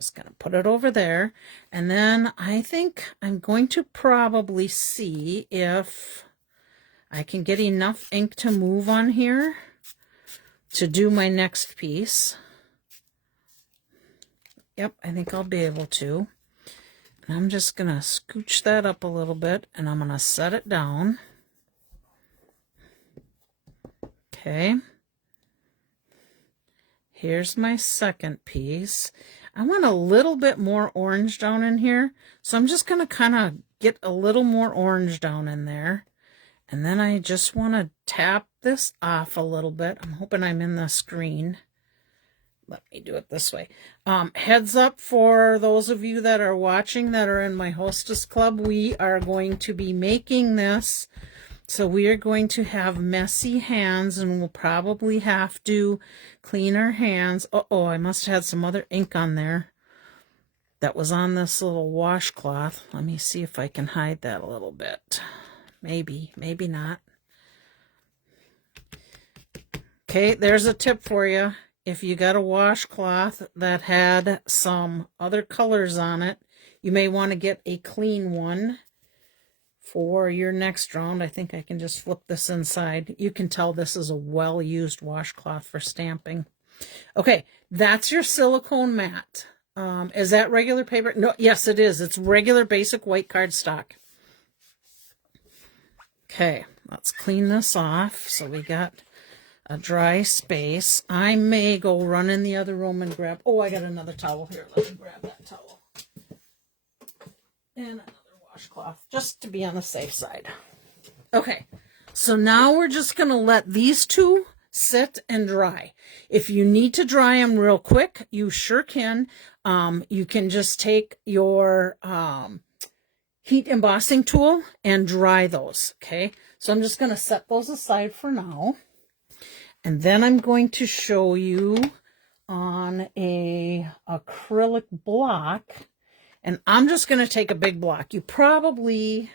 just going to put it over there. And then I think I'm going to probably see if I can get enough ink to move on here to do my next piece. Yep, I think I'll be able to. And I'm just going to scooch that up a little bit, and I'm going to set it down. Okay. Here's my second piece. I want a little bit more orange down in here, so I'm just going to kind of get a little more orange down in there. And then I just want to tap this off a little bit. I'm hoping I'm in the screen. Let me do it this way. Heads up for those of you that are watching that are in my hostess club, we are going to be making this. So we are going to have messy hands, and we'll probably have to clean our hands. Uh-oh, I must have had some other ink on there that was on this little washcloth. Let me see if I can hide that a little bit. Maybe, maybe not. Okay, there's a tip for you. If you got a washcloth that had some other colors on it, you may want to get a clean one for your next round. I think I can just flip this inside. You can tell this is a well-used washcloth for stamping. Okay, that's your silicone mat. Is that regular paper? No, yes, it is. It's regular basic white cardstock. Okay, let's clean this off. So we got a dry space. I may go run in the other room and grab, oh, I got another towel here. Let me grab that towel. And another washcloth, just to be on the safe side. Okay, so now we're just going to let these two sit and dry. If you need to dry them real quick, you sure can. You can just take your heat embossing tool and dry those, okay? So I'm just going to set those aside for now. And then I'm going to show you on a acrylic block. And I'm just going to take a big block. You probably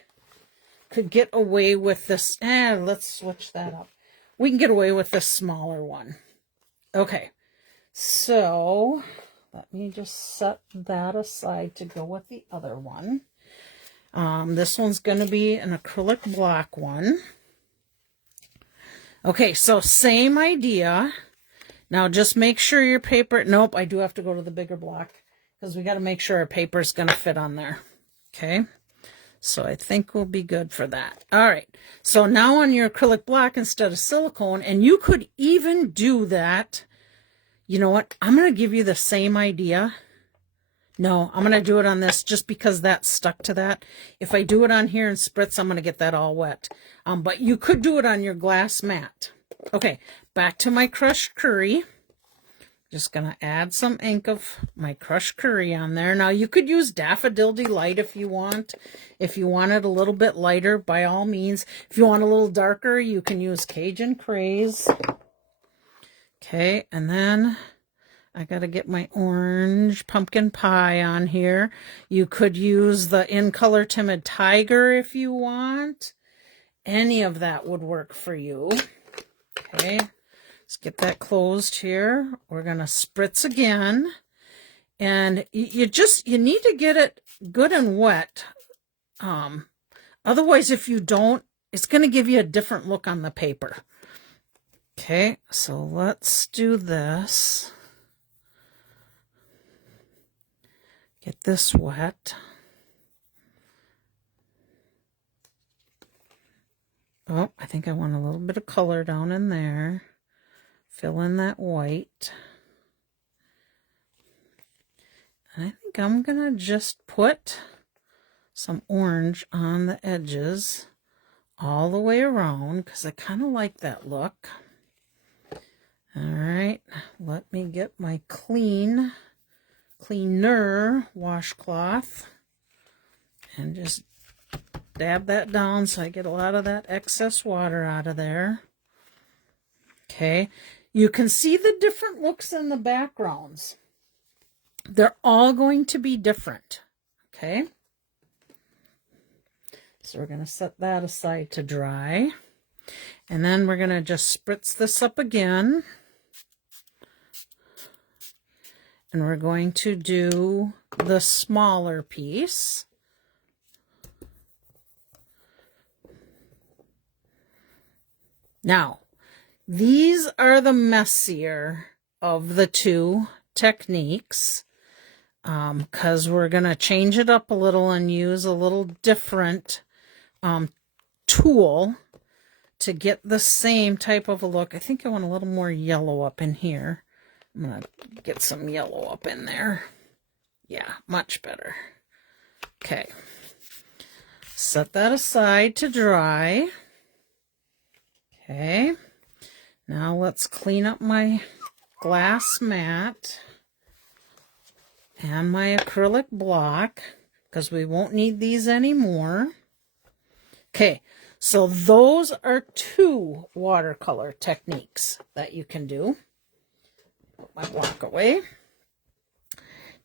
could get away with this. Let's switch that up. We can get away with this smaller one. Okay, so let me just set that aside to go with the other one. This one's going to be an acrylic block one. Okay, so same idea. Now just make sure your paper, nope, I do have to go to the bigger block because we got to make sure our paper is going to fit on there. Okay, so I think we'll be good for that. All right, so now on your acrylic block instead of silicone, and you could even do that. You know what? I'm going to give you the same idea. No, I'm going to do it on this just because that's stuck to that. If I do it on here and spritz, I'm going to get that all wet. But you could do it on your glass mat. Okay, back to my crushed curry. Just going to add some ink of my crushed curry on there. Now, you could use Daffodil Delight if you want. If you want it a little bit lighter, by all means. If you want a little darker, you can use Cajun Craze. Okay, and then I got to get my orange pumpkin pie on here. You could use the In Color Timid Tiger if you want. Any of that would work for you. Okay, let's get that closed here. We're going to spritz again. And you need to get it good and wet. Otherwise, if you don't, it's going to give you a different look on the paper. Okay, so let's do this. Get this wet. Oh, I think I want a little bit of color down in there. Fill in that white. And I think I'm going to just put some orange on the edges all the way around because I kind of like that look. All right, let me get my cleaner washcloth and just dab that down so I get a lot of that excess water out of there. Okay, you can see the different looks in the backgrounds. They're all going to be different. Okay, so we're going to set that aside to dry. And then we're going to just spritz this up again. and we're going to do the smaller piece. Now, these are the messier of the two techniques, because we're going to change it up a little and use a little different tool to get the same type of a look. I think I want a little more yellow up in here. I'm going to get some yellow up in there. Yeah, much better. Okay. Set that aside to dry. Okay. Now let's clean up my glass mat and my acrylic block, because we won't need these anymore. Okay, so those are two watercolor techniques that you can do. Put my block away.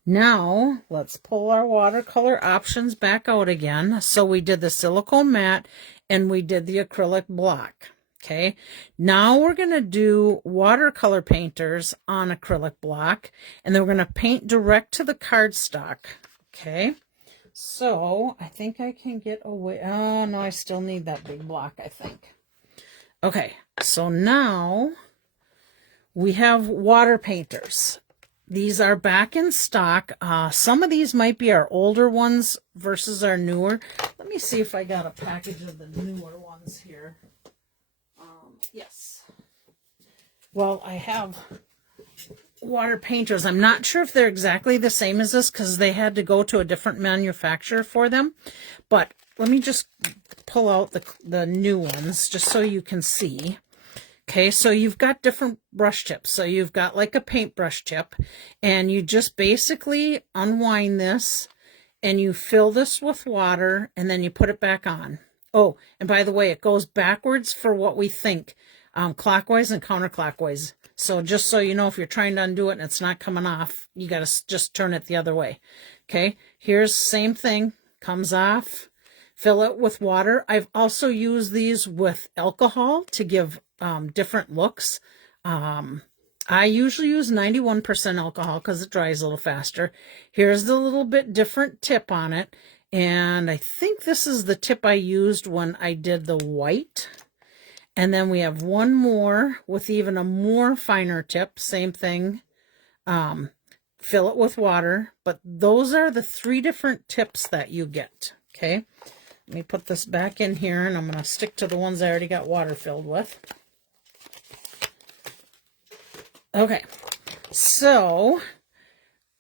Now, let's pull our watercolor options back out again. So we did the silicone mat and we did the acrylic block. Okay, now we're going to do watercolor painters on acrylic block, and then we're going to paint direct to the cardstock. Okay, so I think I can get away. Oh, no, I still need that big block, I think. Okay, so now we have water painters. These are back in stock. Some of these might be our older ones versus our newer. Let me see if I got a package of the newer ones here. Yes. Well, I have water painters. I'm not sure if they're exactly the same as this because they had to go to a different manufacturer for them. But let me just pull out the new ones just so you can see. Okay, so you've got different brush tips. So you've got like a paintbrush tip, and you just basically unwind this and you fill this with water and then you put it back on. Oh, and by the way, it goes backwards for what we think, clockwise and counterclockwise. So just so you know, if you're trying to undo it and it's not coming off, you got to just turn it the other way. Okay, here's same thing, comes off, fill it with water. I've also used these with alcohol to give different looks. I usually use 91% alcohol because it dries a little faster. Here's the little bit different tip on it. And I think this is the tip I used when I did the white. And then we have one more with even a more finer tip. Same thing. Fill it with water. But those are the three different tips that you get. Okay. Let me put this back in here, and I'm going to stick to the ones I already got water filled with. Okay. So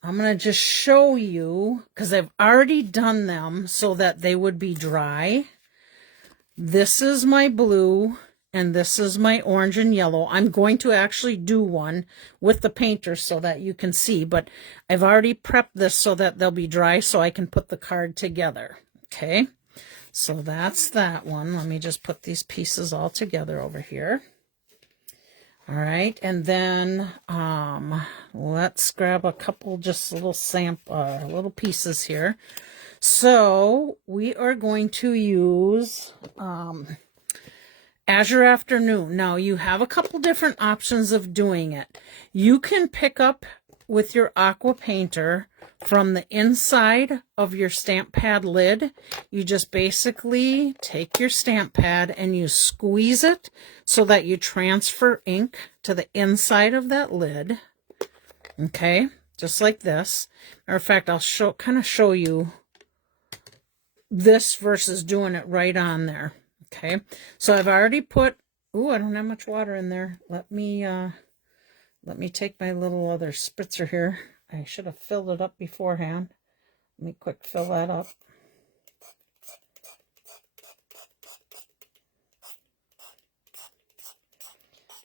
I'm going to just show you, because I've already done them so that they would be dry. This is my blue, and this is my orange and yellow. I'm going to actually do one with the painter so that you can see, but I've already prepped this so that they'll be dry so I can put the card together. Okay, so that's that one. Let me just put these pieces all together over here. All right, and then let's grab a couple just little little pieces here. So we are going to use Azure Afternoon. Now you have a couple different options of doing it. You can pick up with your aqua painter from the inside of your stamp pad lid. You just basically take your stamp pad and you squeeze it so that you transfer ink to the inside of that lid. Okay, just like this. Matter of fact, I'll kind of show you this versus doing it right on there. Okay, so I've already put, ooh, I don't have much water in there. Let me take my little other spritzer here. I should have filled it up beforehand. Let me quick fill that up.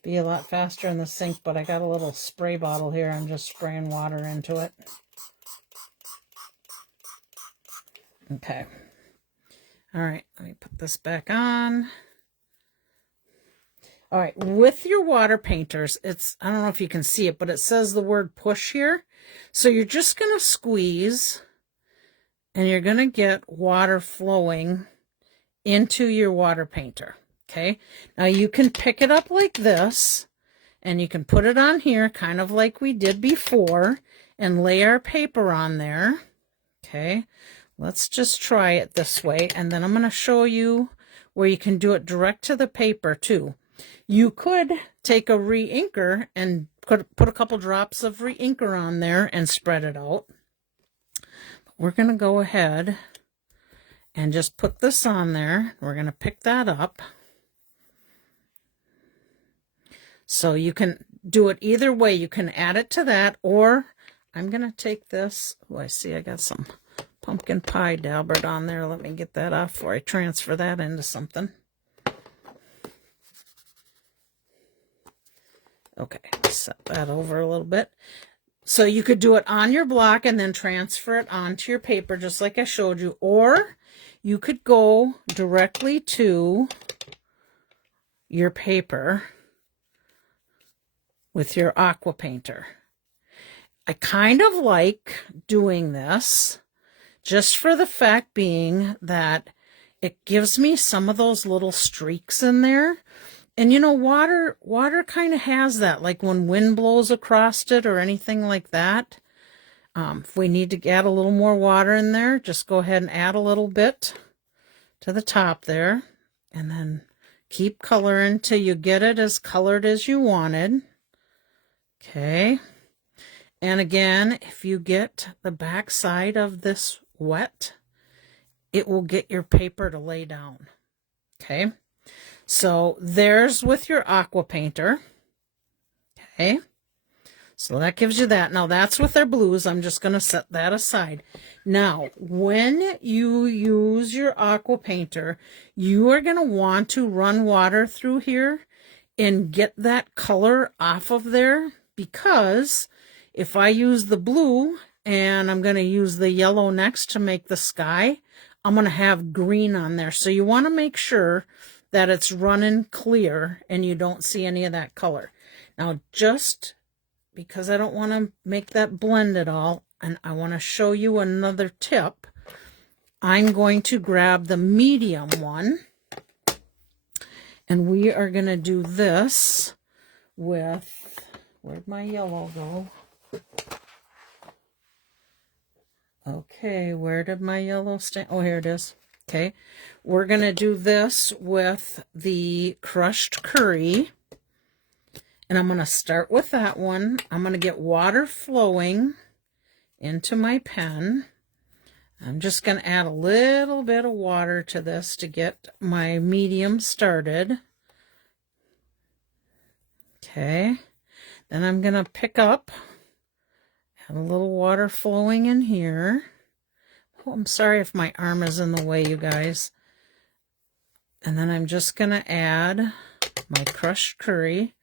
Be a lot faster in the sink, but I got a little spray bottle here. I'm just spraying water into it. Okay. All right, let me put this back on. All right, with your water painters, I don't know if you can see it, but it says the word push here. So you're just going to squeeze, and you're going to get water flowing into your water painter. Okay, now you can pick it up like this, and you can put it on here, kind of like we did before, and lay our paper on there. Okay, let's just try it this way, and then I'm going to show you where you can do it direct to the paper too. You could take a re-inker and put a couple drops of re-inker on there and spread it out. We're going to go ahead and just put this on there. We're going to pick that up. So you can do it either way. You can add it to that, or I'm going to take this. Oh, I see I got some pumpkin pie daubert on there. Let me get that off before I transfer that into something. Okay, set that over a little bit. So you could do it on your block and then transfer it onto your paper just like I showed you, or you could go directly to your paper with your aqua painter. I kind of like doing this just for the fact being that it gives me some of those little streaks in there. And you know, water kind of has that, like when wind blows across it or anything like that. If we need to add a little more water in there, just go ahead and add a little bit to the top there. And then keep coloring till you get it as colored as you wanted. Okay. And again, if you get the back side of this wet, it will get your paper to lay down. Okay. So there's with your aqua painter. Okay. So that gives you that. Now that's with our blues. I'm just going to set that aside. Now, when you use your aqua painter, you are going to want to run water through here and get that color off of there, because if I use the blue and I'm going to use the yellow next to make the sky, I'm going to have green on there. So you want to make sure that it's running clear and you don't see any of that color. Now, just because I don't want to make that blend at all, and I want to show you another tip, I'm going to grab the medium one, and we are going to do this with, where'd my yellow go? Okay, where did my yellow stand? Oh, here it is. Okay, we're going to do this with the crushed curry, and I'm going to start with that one. I'm going to get water flowing into my pen. I'm just going to add a little bit of water to this to get my medium started. Okay, then I'm going to pick up, add a little water flowing in here. Oh, I'm sorry if my arm is in the way, you guys. And then I'm just going to add my crushed curry.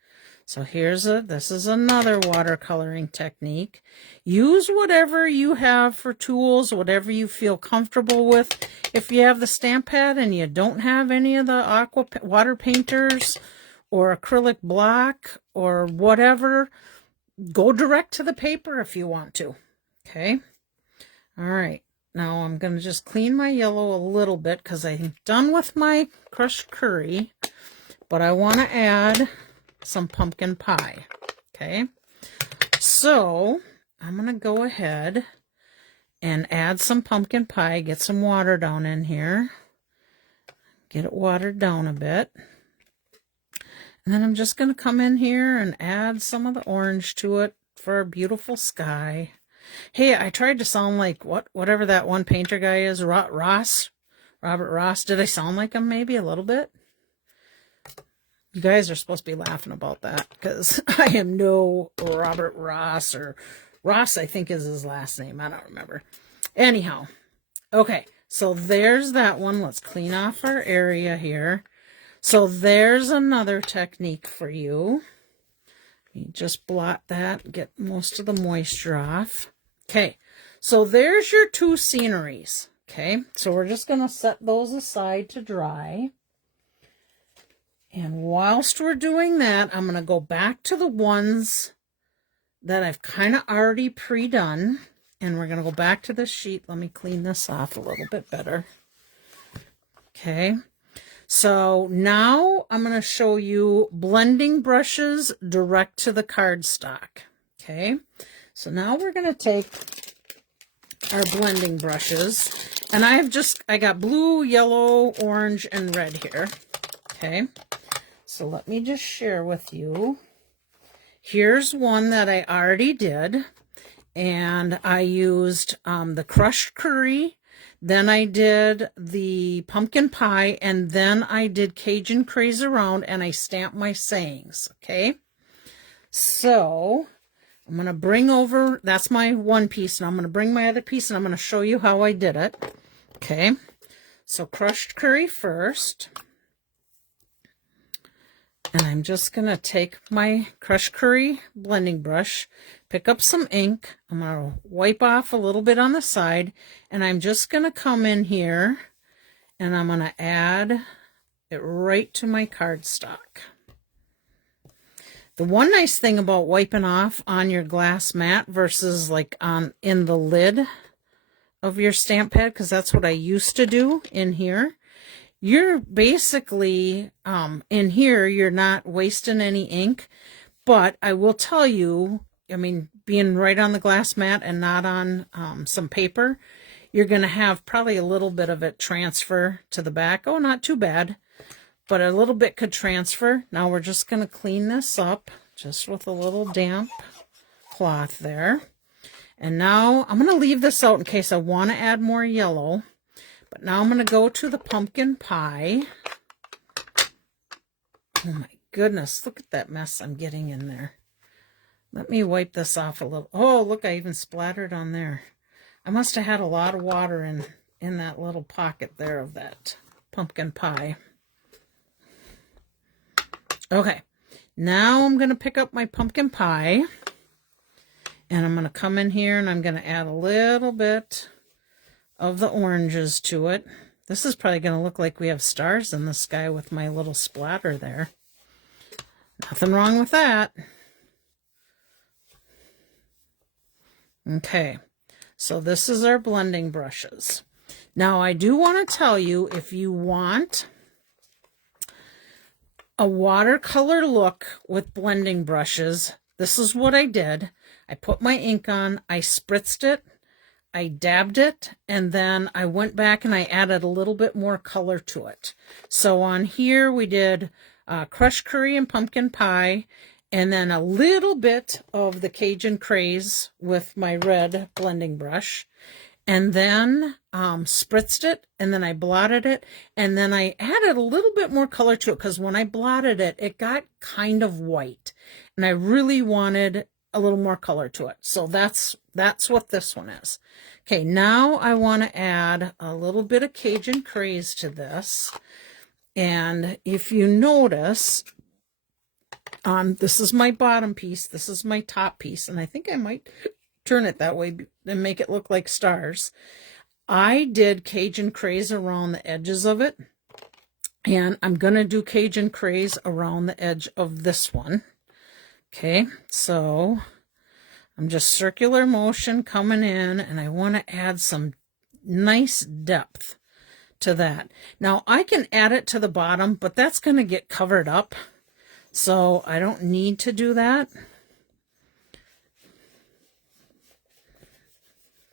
So this is another watercoloring technique. Use whatever you have for tools, whatever you feel comfortable with. If you have the stamp pad and you don't have any of the water painters or acrylic block or whatever, go direct to the paper if you want to. Okay. All right. Now I'm going to just clean my yellow a little bit because I'm done with my crushed curry, but I want to add some pumpkin pie. Okay. So I'm going to go ahead and add some pumpkin pie, get some water down in here, get it watered down a bit. And then I'm just going to come in here and add some of the orange to it for a beautiful sky. Hey, I tried to sound like whatever that one painter guy is, Robert Ross. Did I sound like him maybe a little bit? You guys are supposed to be laughing about that because I am no Robert Ross, or Ross I think is his last name. I don't remember. Anyhow, okay, so there's that one. Let's clean off our area here. So there's another technique for you. You just blot that, get most of the moisture off. Okay, so there's your two sceneries. Okay, so we're just going to set those aside to dry. And whilst we're doing that, I'm going to go back to the ones that I've kind of already pre-done. And we're going to go back to the sheet. Let me clean this off a little bit better. Okay, so now I'm going to show you blending brushes direct to the cardstock. Okay. So now we're going to take our blending brushes, and I got blue, yellow, orange, and red here. Okay, so let me just share with you. Here's one that I already did, and I used the crushed curry, then I did the pumpkin pie, and then I did Cajun Craze around, and I stamped my sayings. Okay, so I'm going to bring over, that's my one piece, and I'm going to bring my other piece, and I'm going to show you how I did it. Okay, so crushed curry first. And I'm just going to take my crushed curry blending brush, pick up some ink. I'm going to wipe off a little bit on the side, and I'm just going to come in here, and I'm going to add it right to my cardstock. The one nice thing about wiping off on your glass mat versus like in the lid of your stamp pad, because that's what I used to do in here, you're basically in here, you're not wasting any ink. But I will tell you, I mean, being right on the glass mat and not on some paper, you're going to have probably a little bit of it transfer to the back. Oh, not too bad, but a little bit could transfer. Now we're just going to clean this up just with a little damp cloth there. And now I'm going to leave this out in case I want to add more yellow. But now I'm going to go to the pumpkin pie. Oh my goodness, look at that mess I'm getting in there. Let me wipe this off a little. Oh, look, I even splattered on there. I must have had a lot of water in that little pocket there of that pumpkin pie. Okay, now I'm going to pick up my pumpkin pie, and I'm going to come in here, and I'm going to add a little bit of the oranges to it. This is probably going to look like we have stars in the sky with my little splatter there. Nothing wrong with that. Okay, so this is our blending brushes. Now I do want to tell you, if you want a watercolor look with blending brushes, this is what I did. I put my ink on, I spritzed it, I dabbed it, and then I went back and I added a little bit more color to it. So on here we did crushed curry and pumpkin pie, and then a little bit of the Cajun Craze with my red blending brush, and then spritzed it, and then I blotted it, and then I added a little bit more color to it, because when I blotted it, it got kind of white, and I really wanted a little more color to it. So that's what this one is. Okay, now I want to add a little bit of Cajun Craze to this, and if you notice, this is my bottom piece, this is my top piece, and I think I might turn it that way and make it look like stars. I did Cajun Craze around the edges of it, and I'm going to do Cajun Craze around the edge of this one. Okay, so I'm just circular motion coming in, and I want to add some nice depth to that. Now I can add it to the bottom, but that's going to get covered up, so I don't need to do that.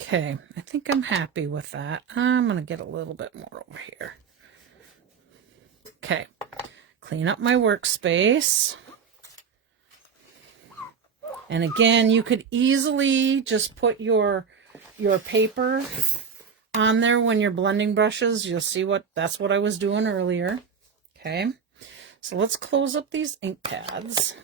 Okay, I think I'm happy with that. I'm going to get a little bit more over here. Okay, clean up my workspace. And again, you could easily just put your paper on there when you're blending brushes. You'll see that's what I was doing earlier. Okay, so let's close up these ink pads.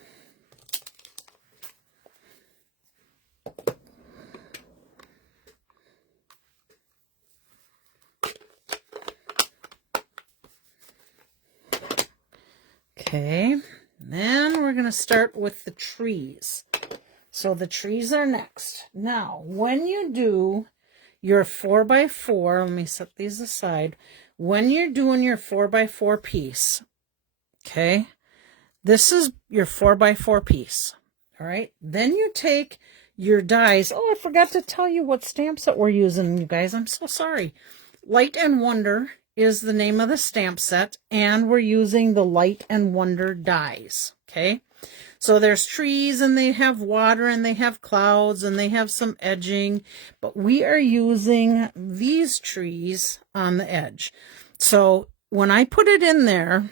Okay, then we're going to start with the trees. So the trees are next. Now, when you do your 4x4, let me set these aside. When you're doing your 4x4 piece, okay, this is your 4x4 piece. All right, then you take your dies. Oh, I forgot to tell you what stamps that we're using, you guys. I'm so sorry. Light and Wonder is the name of the stamp set, and we're using the Light and Wonder dies. Okay, So there's trees and they have water and they have clouds and they have some edging, but we are using these trees on the edge. So when I put it in there,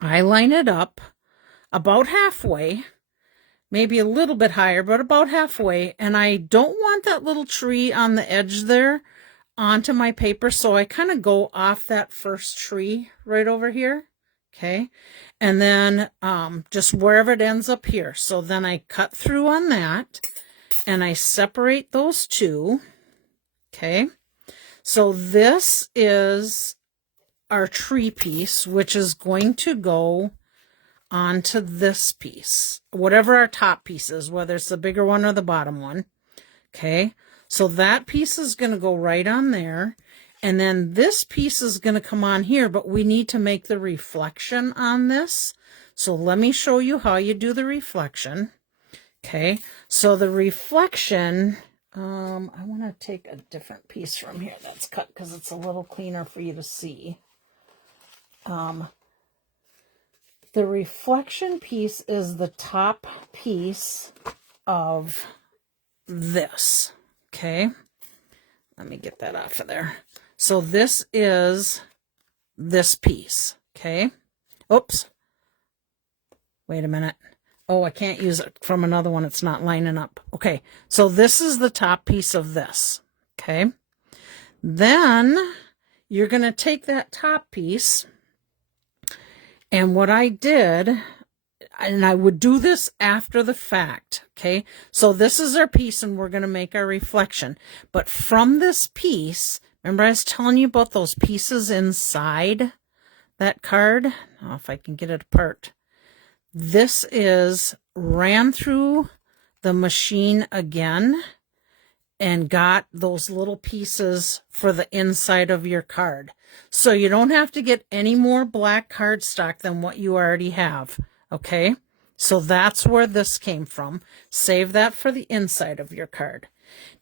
I line it up about halfway, maybe a little bit higher, but about halfway. And I don't want that little tree on the edge there onto my paper. So I kind of go off that first tree right over here. Okay. And then just wherever it ends up here. So then I cut through on that and I separate those two. Okay. So this is our tree piece, which is going to go onto this piece, whatever our top piece is, whether it's the bigger one or the bottom one. Okay, so that piece is going to go right on there, and then this piece is going to come on here, but we need to make the reflection on this. So let me show you how you do the reflection. Okay, so the reflection, I want to take a different piece from here that's cut because it's a little cleaner for you to see. The reflection piece is the top piece of this. Okay, let me get that off of there. So this is this piece. Okay, oops, wait a minute. Oh, I can't use it from another one. It's not lining up. Okay, so this is the top piece of this. Okay, then you're going to take that top piece. And what I did, and I would do this after the fact, okay? So this is our piece, and we're going to make our reflection. But from this piece, remember I was telling you about those pieces inside that card? Oh, if I can get it apart. This is ran through the machine again and got those little pieces for the inside of your card. So you don't have to get any more black cardstock than what you already have, okay? So that's where this came from. Save that for the inside of your card.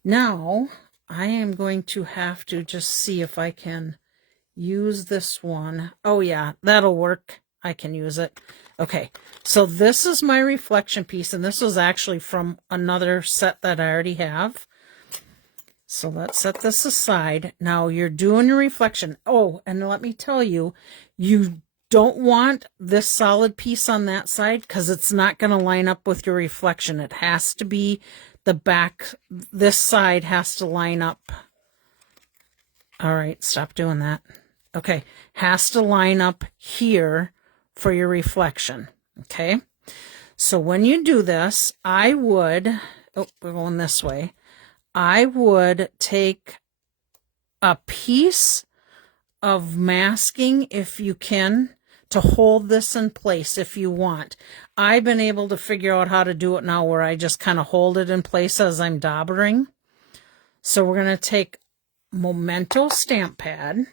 Now, I am going to have to just see if I can use this one. Oh yeah, that'll work. I can use it. Okay, so this is my reflection piece, and this was actually from another set that I already have. So let's set this aside. Now you're doing your reflection. Oh, and let me tell you, you don't want this solid piece on that side because it's not going to line up with your reflection. It has to be the back. This side has to line up. All right, stop doing that. Okay, has to line up here for your reflection. Okay, so when you do this, I would, oh, we're going this way. I would take a piece of masking, if you can, to hold this in place if you want. I've been able to figure out how to do it now where I just kind of hold it in place as I'm daubering. So we're going to take Memento stamp pad,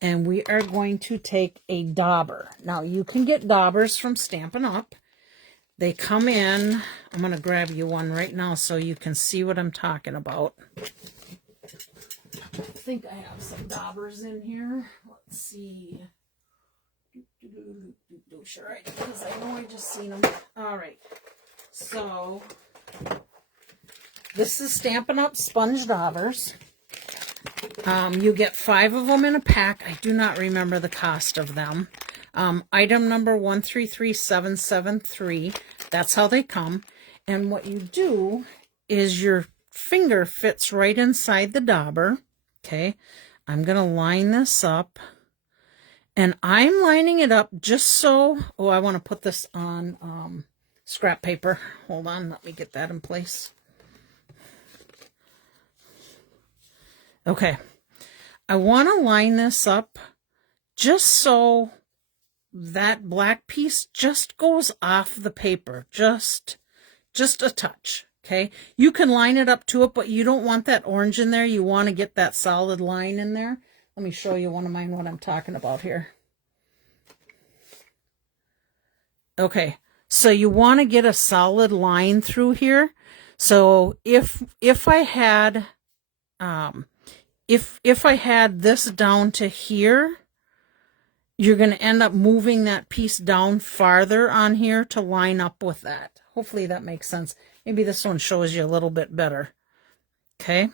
and we are going to take a dauber. Now you can get daubers from Stampin' Up. They come in, I'm going to grab you one right now so you can see what I'm talking about. I think I have some daubers in here. Let's see. Sure I do, because I know I just seen them. All right. So, this is Stampin' Up sponge daubers. You get 5 of them in a pack. I do not remember the cost of them. Item number 133773. That's how they come. And what you do is your finger fits right inside the dauber. Okay. I'm going to line this up. And I'm lining it up just so, oh, I want to put this on scrap paper. Hold on. Let me get that in place. Okay. I want to line this up just so that black piece just goes off the paper, just a touch. Okay, you can line it up to it, but you don't want that orange in there. You want to get that solid line in there. Let me show you one of mine what I'm talking about here. Okay, so you want to get a solid line through here. So if I had if I had this down to here, you're going to end up moving that piece down farther on here to line up with that. Hopefully that makes sense. Maybe this one shows you a little bit better. Okay.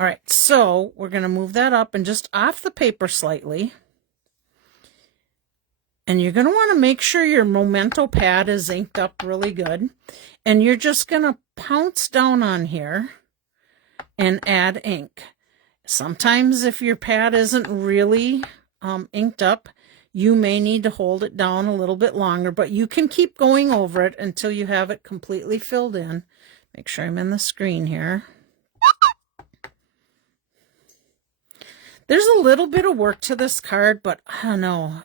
All right. So we're going to move that up and just off the paper slightly. And you're going to want to make sure your Memento pad is inked up really good. And you're just going to pounce down on here and add ink. Sometimes if your pad isn't really inked up, you may need to hold it down a little bit longer, but you can keep going over it until you have it completely filled in. Make sure I'm in the screen here. There's a little bit of work to this card, but I don't know.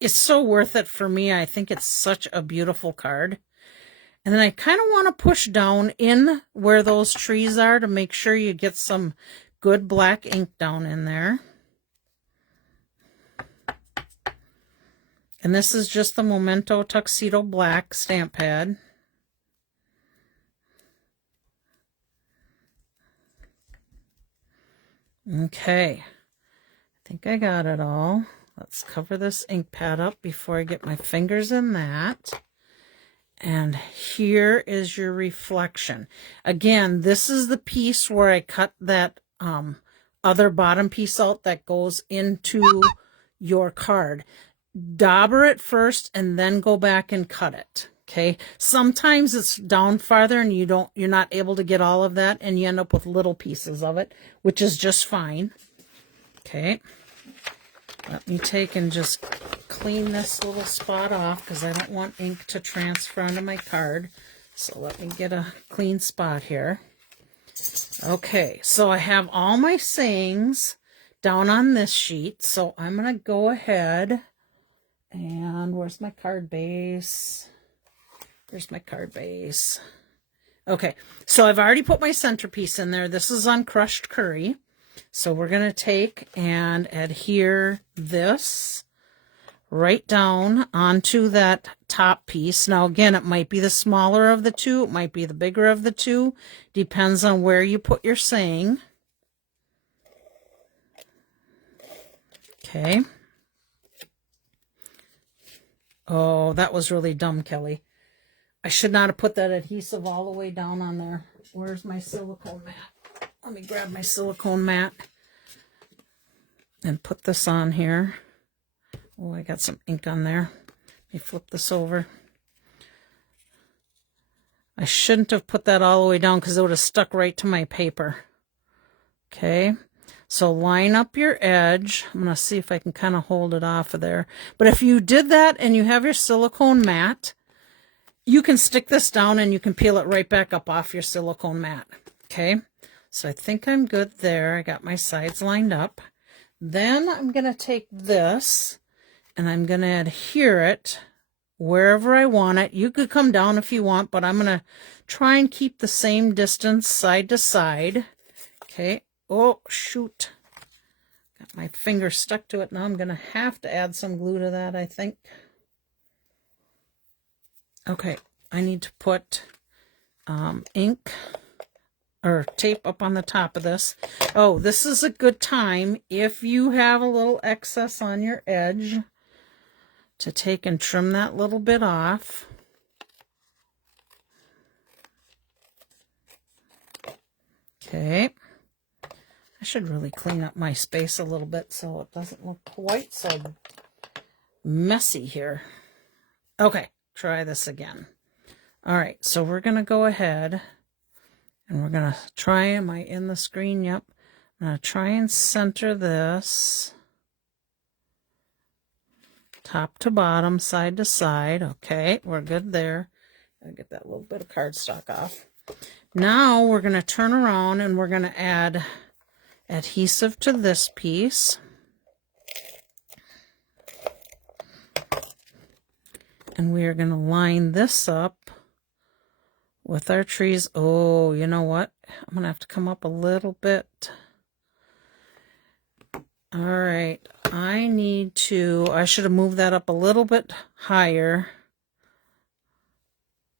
It's so worth it for me. I think it's such a beautiful card. And then I kind of want to push down in where those trees are to make sure you get some good black ink down in there. And this is just the Memento Tuxedo Black stamp pad. Okay, I think I got it all. Let's cover this ink pad up before I get my fingers in that. And here is your reflection. Again, this is the piece where I cut that other bottom piece out that goes into your card. Dauber it first and then go back and cut it. Okay. Sometimes it's down farther and you're not able to get all of that and you end up with little pieces of it, which is just fine. Okay. Let me take and just clean this little spot off because I don't want ink to transfer onto my card. So let me get a clean spot here. Okay, so I have all my sayings down on this sheet. So I'm going to go ahead and where's my card base? Where's my card base? Okay, so I've already put my centerpiece in there. This is on crushed curry. So we're going to take and adhere this right down onto that top piece. Now, again, it might be the smaller of the two. It might be the bigger of the two. Depends on where you put your saying. Okay. Oh, that was really dumb, Kelly. I should not have put that adhesive all the way down on there. Where's my silicone mat? Let me grab my silicone mat and put this on here. Oh, I got some ink on there. Let me flip this over. I shouldn't have put that all the way down because it would have stuck right to my paper. Okay, so line up your edge. I'm going to see if I can kind of hold it off of there. But if you did that and you have your silicone mat, you can stick this down and you can peel it right back up off your silicone mat. Okay. So I think I'm good there. I got my sides lined up. Then I'm going to take this and I'm going to adhere it wherever I want it. You could come down if you want, but I'm going to try and keep the same distance side to side. Okay. Oh, shoot. Got my finger stuck to it. Now I'm going to have to add some glue to that, I think. Okay. I need to put ink or tape up on the top of this. Oh, this is a good time if you have a little excess on your edge to take and trim that little bit off. Okay. I should really clean up my space a little bit so it doesn't look quite so messy here. Okay, try this again. All right, so we're going to go ahead and we're going to try, am I in the screen? Yep. I'm going to try and center this top to bottom, side to side. Okay, we're good there. Gotta get that little bit of cardstock off. Now we're going to turn around and we're going to add adhesive to this piece. And we are going to line this up with our trees. Oh, you know what? I'm going to have to come up a little bit. All right. I should have moved that up a little bit higher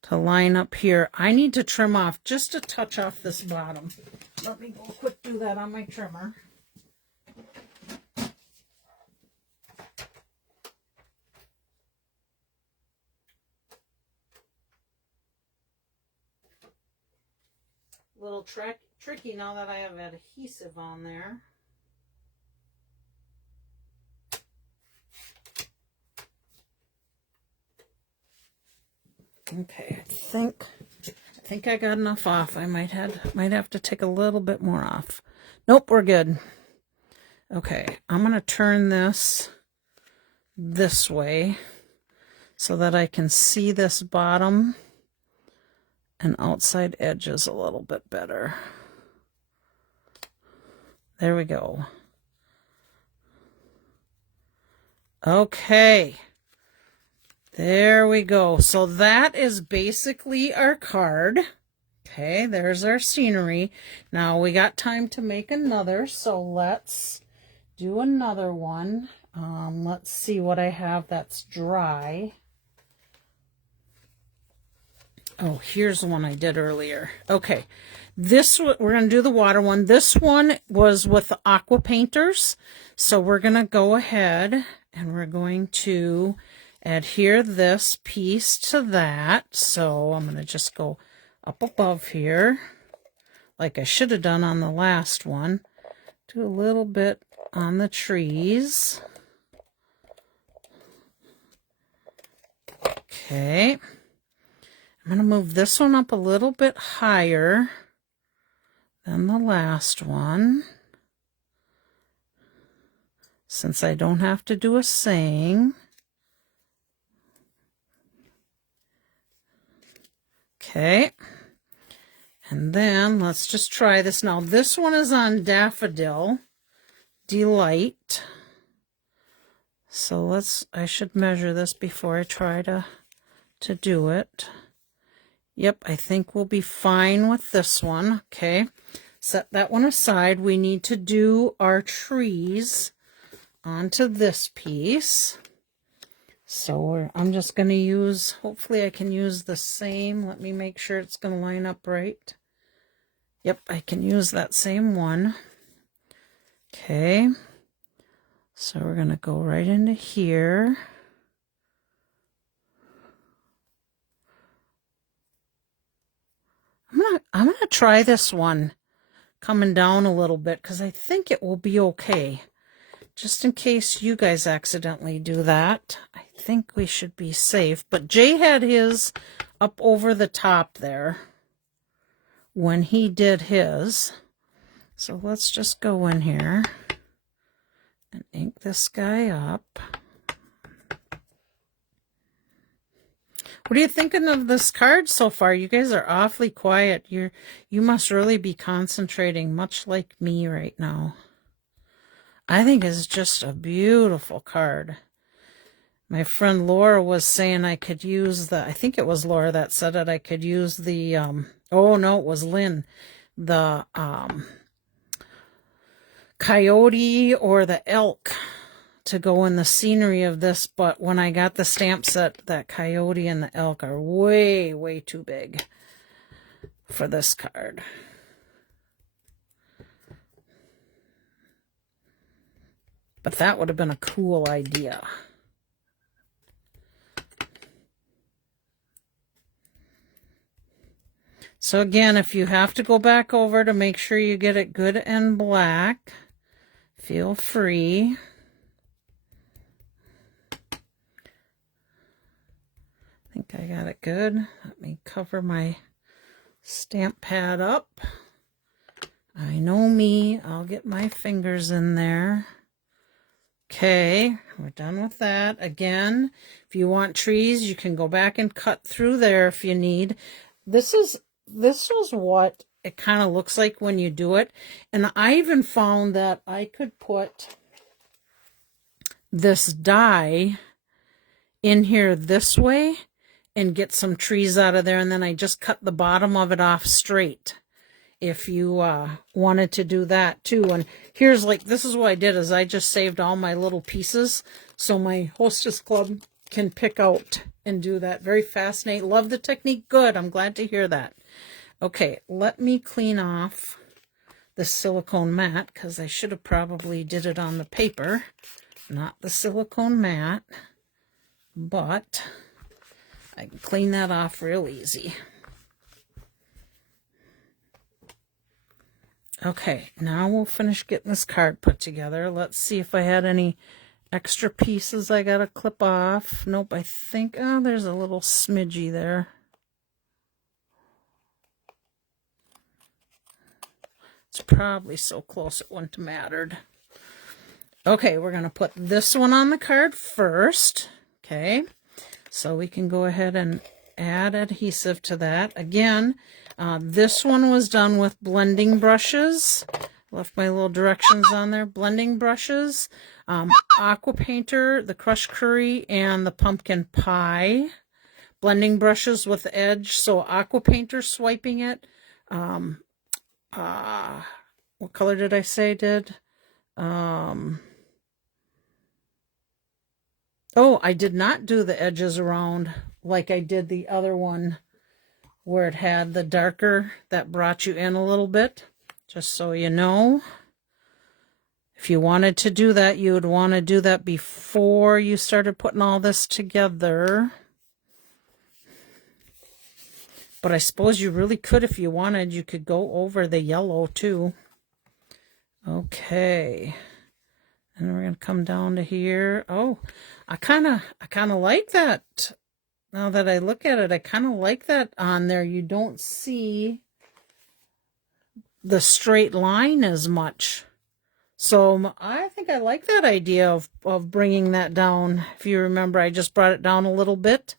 to line up here. I need to trim off just a touch off this bottom. Let me go quick do that on my trimmer. a little tricky now that I have adhesive on there. Okay, I think I got enough off. I might have to take a little bit more off. Nope, we're good. Okay, I'm going to turn this way so that I can see this bottom and outside edges a little bit better. There we go. Okay. There we go. So that is basically our card. Okay, there's our scenery. Now we got time to make another, so let's do another one. Let's see what I have that's dry. Oh, here's the one I did earlier. Okay, we're going to do the water one. This one was with the Waterpainters. So we're going to go ahead and we're going to adhere this piece to that. So I'm going to just go up above here like I should have done on the last one. Do a little bit on the trees. Okay. I'm going to move this one up a little bit higher than the last one, since I don't have to do a saying. Okay, and then let's just try this now. This one is on Daffodil Delight. So I should measure this before I try to do it. Yep, I think we'll be fine with this one. Okay, set that one aside. We need to do our trees onto this piece. So I'm just going to use, hopefully I can use the same. Let me make sure it's going to line up right. Yep, I can use that same one. Okay, so we're going to go right into here. I'm gonna try this one coming down a little bit because I think it will be okay. Just in case you guys accidentally do that, I think we should be safe. But Jay had his up over the top there when he did his. So let's just go in here and ink this guy up. What are you thinking of this card so far? You guys are awfully quiet. You must really be concentrating, much like me right now. I think it's just a beautiful card. My friend Laura was saying I could use the, I think it was Laura that said it, I could use the, oh no, it was Lynn, the coyote or the elk to go in the scenery of this, but when I got the stamp set, that coyote and the elk are way, way too big for this card. But that would have been a cool idea. So again, if you have to go back over to make sure you get it good and black, feel free. I think I got it good. Let me cover my stamp pad up. I know me, I'll get my fingers in there. Okay, we're done with that. Again, if you want trees, you can go back and cut through there if you need. This is what it kind of looks like when you do it. And I even found that I could put this die in here this way and get some trees out of there, and then I just cut the bottom of it off straight if you wanted to do that too. And here's this is what I did, is I just saved all my little pieces so my Hostess Club can pick out and do that. Very fascinating. Love the technique. Good. I'm glad to hear that. Okay, let me clean off the silicone mat because I should have probably did it on the paper, not the silicone mat, but I can clean that off real easy. Okay, now we'll finish getting this card put together. Let's see if I had any extra pieces I gotta clip off. Nope, I think, oh, there's a little smidgy there. It's probably so close it wouldn't have mattered. Okay, we're going to put this one on the card first. Okay, so we can go ahead and add adhesive to that. Again, this one was done with blending brushes. Left my little directions on there. Blending brushes, Aqua Painter, the Crushed Curry, and the Pumpkin Pie. Blending brushes with the edge, so Aqua Painter swiping it. What color did I say did? Oh, I did not do the edges around like I did the other one where it had the darker that brought you in a little bit. Just so you know. If you wanted to do that, you would want to do that before you started putting all this together. But I suppose you really could, if you wanted, you could go over the yellow too. Okay. And we're going to come down to here. Oh, I kind of like that. Now that I look at it, I kind of like that on there. You don't see the straight line as much. So I think I like that idea of bringing that down. If you remember, I just brought it down a little bit.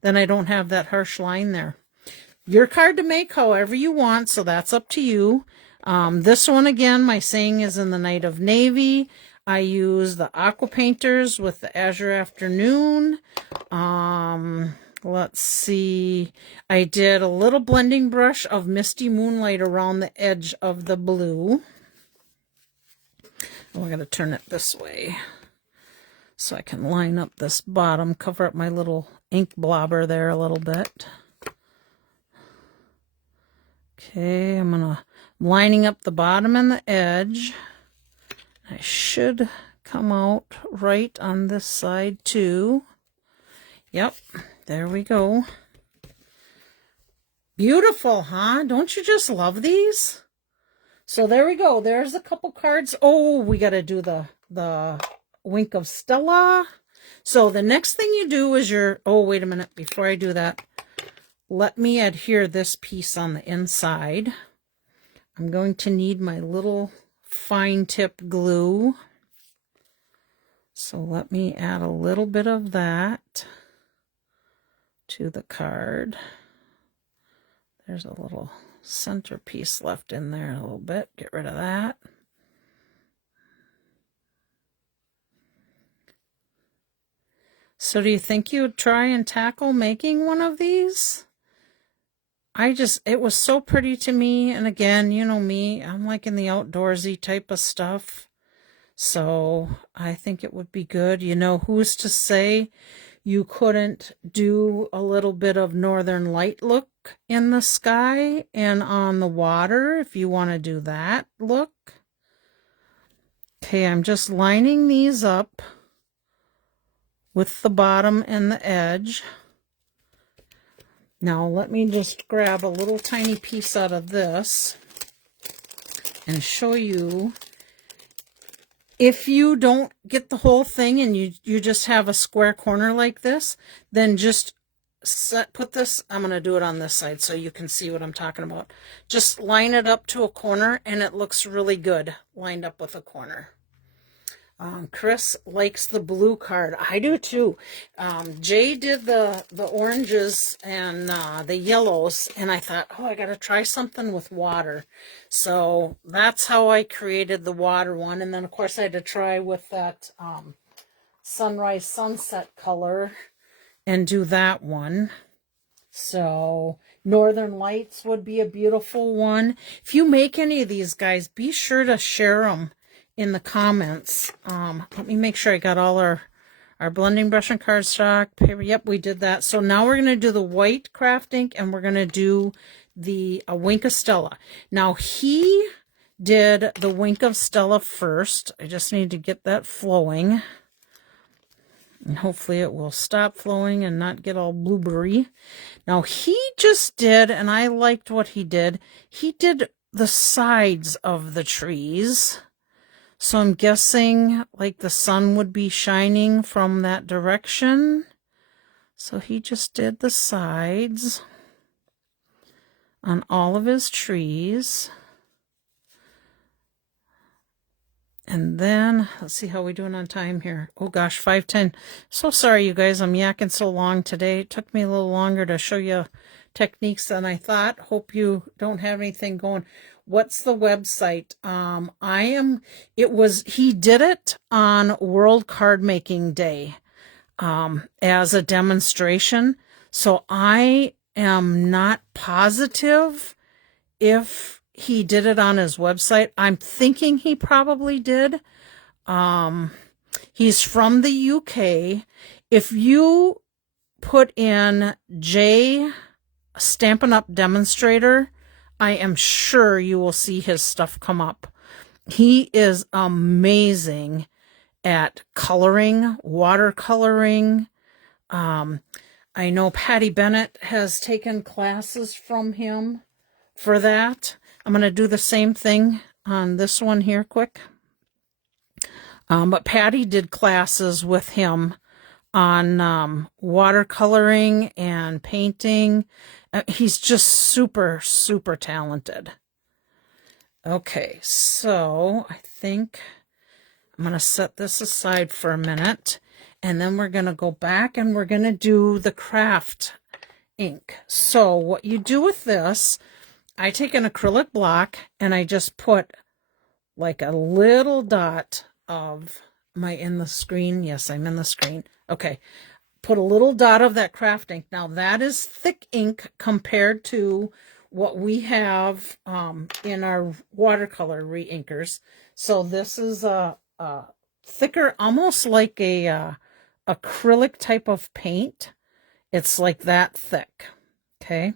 Then I don't have that harsh line there. Your card to make however you want, so that's up to you. This one, again, my saying is in the Night of Navy. I use the Aqua Painters with the Azure Afternoon. Let's see. I did a little blending brush of Misty Moonlight around the edge of the blue. We're going to turn it this way so I can line up this bottom, cover up my little ink blobber there a little bit. Okay, I'm lining up the bottom and the edge. I should come out right on this side too. Yep, there we go. Beautiful, huh? Don't you just love these? So there we go. There's a couple cards. Oh, we got to do the Wink of Stella. So the next thing you do is oh, wait a minute. Before I do that, let me adhere this piece on the inside. I'm going to need my little fine tip glue. So let me add a little bit of that to the card. There's a little center piece left in there a little bit. Get rid of that. So do you think you would try and tackle making one of these? It was so pretty to me. And again, you know me, I'm like in the outdoorsy type of stuff. So I think it would be good. You know, who's to say you couldn't do a little bit of northern light look in the sky and on the water if you want to do that look. Okay, I'm just lining these up with the bottom and the edge. Now let me just grab a little tiny piece out of this and show you. If you don't get the whole thing and you just have a square corner like this, then just put this, I'm going to do it on this side so you can see what I'm talking about. Just line it up to a corner and it looks really good lined up with a corner. Chris likes the blue card. I do too. Jay did the oranges and the yellows, and I thought, oh, I got to try something with water. So that's how I created the water one. And then, of course, I had to try with that sunrise sunset color and do that one. So Northern Lights would be a beautiful one. If you make any of these, guys, be sure to share them in the comments. Let me make sure I got all our blending brush and cardstock paper. Yep, we did that. So now we're going to do the white craft ink and we're going to do the Wink of Stella. Now he did the Wink of Stella first. I just need to get that flowing. And hopefully it will stop flowing and not get all blueberry. Now he just did, and I liked what he did the sides of the trees. So I'm guessing like the sun would be shining from that direction. So he just did the sides on all of his trees. And then, let's see how we're doing on time here. Oh gosh, 5:10. So sorry, you guys, I'm yakking so long today. It took me a little longer to show you techniques than I thought. Hope you don't have anything going. What's the website? He did it on World Card Making Day as a demonstration. So I am not positive if he did it on his website. I'm thinking he probably did. He's from the UK. If you put in J Stampin' Up demonstrator, I am sure you will see his stuff come up. He is amazing at coloring, watercoloring. I know Patty Bennett has taken classes from him for that. I'm going to do the same thing on this one here quick. But Patty did classes with him on watercoloring and painting. He's just super, super talented. Okay, so I think I'm going to set this aside for a minute. And then we're going to go back and we're going to do the craft ink. So what you do with this, I take an acrylic block and I just put like a little dot of, am I in the screen? Yes, I'm in the screen. Okay. Put a little dot of that craft ink. Now that is thick ink compared to what we have in our watercolor re-inkers. So this is a thicker, almost like a acrylic type of paint. It's like that thick. Okay.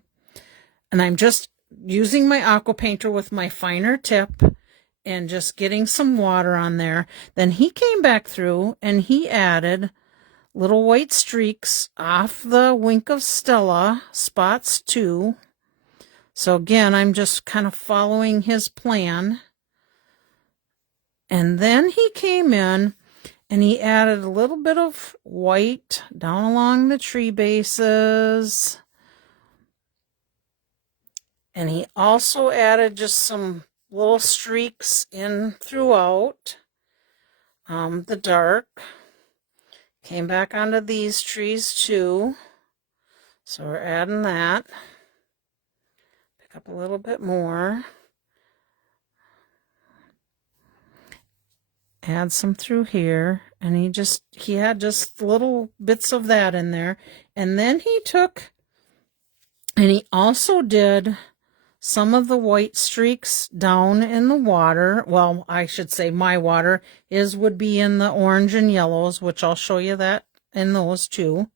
And I'm just using my aqua painter with my finer tip and just getting some water on there. Then he came back through and he added little white streaks off the Wink of Stella spots too. So again, I'm just kind of following his plan. And then he came in and he added a little bit of white down along the tree bases. And he also added just some little streaks in throughout the dark. Came back onto these trees too. So we're adding that. Pick up a little bit more. Add some through here. And he had just little bits of that in there. And then he took, and he also did some of the white streaks down in the water. Well, I should say my water. His would be in the orange and yellows, which I'll show you that in those too.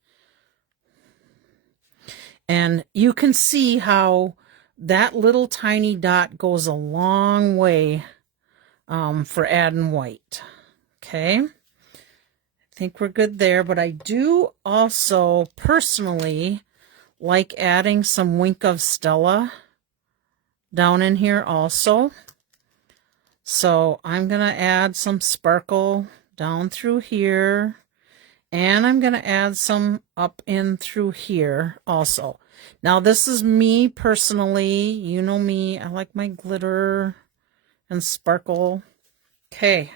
And you can see how that little tiny dot goes a long way for adding white. Okay. I think we're good there, but I do also personally like adding some Wink of Stella down in here also. So I'm going to add some sparkle down through here. And I'm going to add some up in through here also. Now this is me personally. You know me. I like my glitter and sparkle. Okay.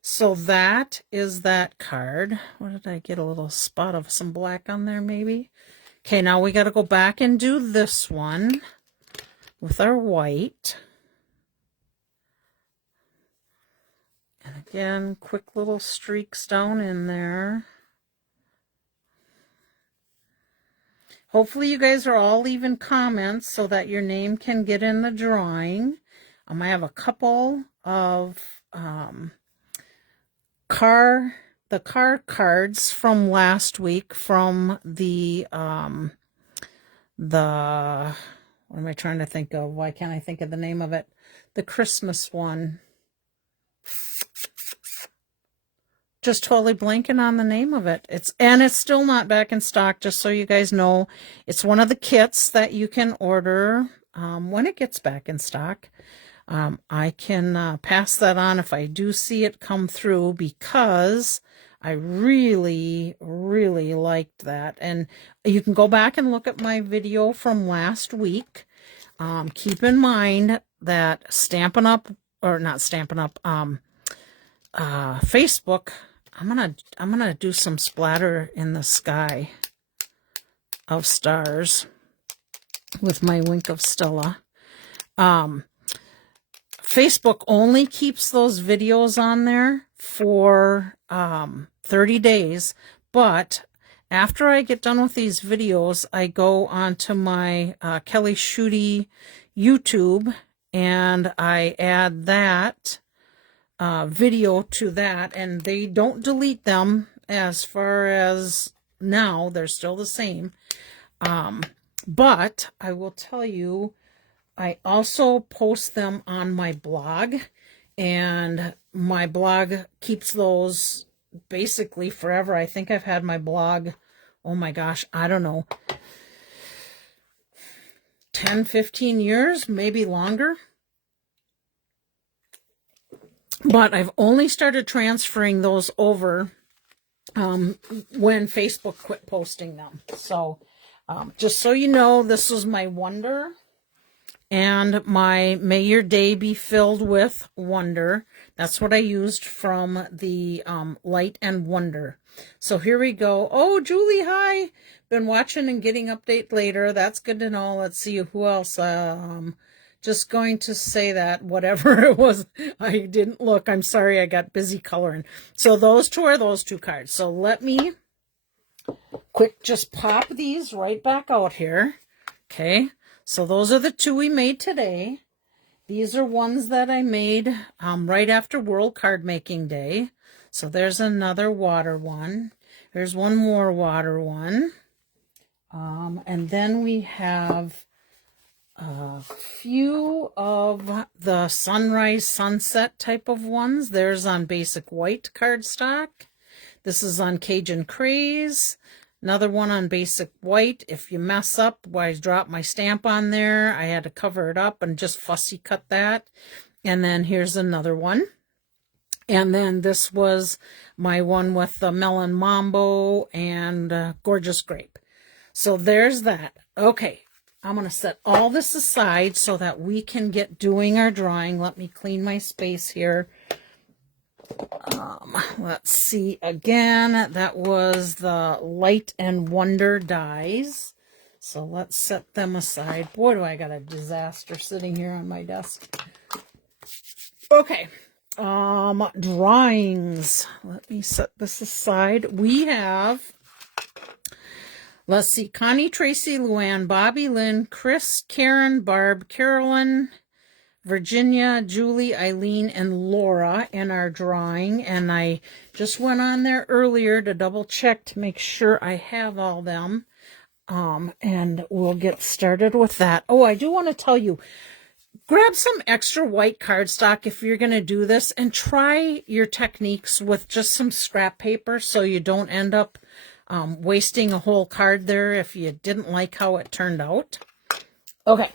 So that is that card. What did I get? A little spot of some black on there maybe? Okay, now we got to go back and do this one with our white. And again, quick little streaks down in there. Hopefully you guys are all leaving comments so that your name can get in the drawing. I have a couple of car cards from last week from the what am I trying to think of? Why can't I think of the name of it? The Christmas one. Just totally blanking on the name of it. It's still not back in stock, just so you guys know. It's one of the kits that you can order when it gets back in stock. I can pass that on if I do see it come through, because I really, really liked that. And you can go back and look at my video from last week. Keep in mind that Stampin' Up, or not Stampin' Up, Facebook, I'm gonna do some splatter in the sky of stars with my Wink of Stella. Facebook only keeps those videos on there for 30 days, but after I get done with these videos, I go onto my Kelly Schudi YouTube and I add that video to that, and they don't delete them as far as now. They're still the same. But I will tell you, I also post them on my blog, and my blog keeps those basically forever. I think I've had my blog, oh my gosh, I don't know, 10, 15 years, maybe longer. But I've only started transferring those over when Facebook quit posting them. So just so you know, this was my wonder. And my May Your Day Be Filled With Wonder. That's what I used from the Light and Wonder. So here we go. Oh, Julie, hi. Been watching and getting update later. That's good to know. Let's see who else. Just going to say that whatever it was, I didn't look. I'm sorry, I got busy coloring. So those two are those two cards. So let me quick just pop these right back out here. Okay. So those are the two we made today. These are ones that I made right after World Card Making Day. So there's another water one. There's one more water one. And then we have a few of the sunrise, sunset type of ones. There's on basic white cardstock. This is on Cajun Craze. Another one on basic white. If you mess up, I drop my stamp on there. I had to cover it up and just fussy cut that. And then here's another one. And then this was my one with the Melon Mambo and Gorgeous Grape. So there's that. Okay, I'm going to set all this aside so that we can get doing our drawing. Let me clean my space here. Let's see again. That was the Light and Wonder dies. So let's set them aside. Boy, do I got a disaster sitting here on my desk. Okay. Drawings. Let me set this aside. We have, let's see, Connie, Tracy, Luann, Bobby, Lynn, Chris, Karen, Barb, Carolyn, Virginia, Julie, Eileen, and Laura in our drawing. And I just went on there earlier to double check to make sure I have all them. And we'll get started with that. Oh, I do want to tell you, grab some extra white cardstock if you're going to do this, and try your techniques with just some scrap paper so you don't end up wasting a whole card there if you didn't like how it turned out. Okay.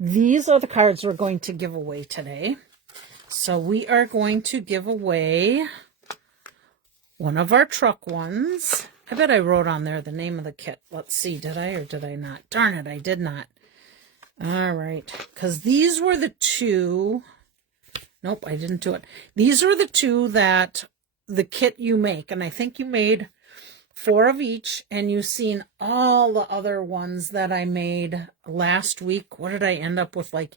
These are the cards we're going to give away today. So we are going to give away one of our truck ones. I bet I wrote on there the name of the kit. Let's see, did I or did I not? Darn it, I did not. All right, because these were the two. Nope, I didn't do it. These were the two that the kit you make, and I think you made 4 of each, and you've seen all the other ones that I made last week. What did I end up with, like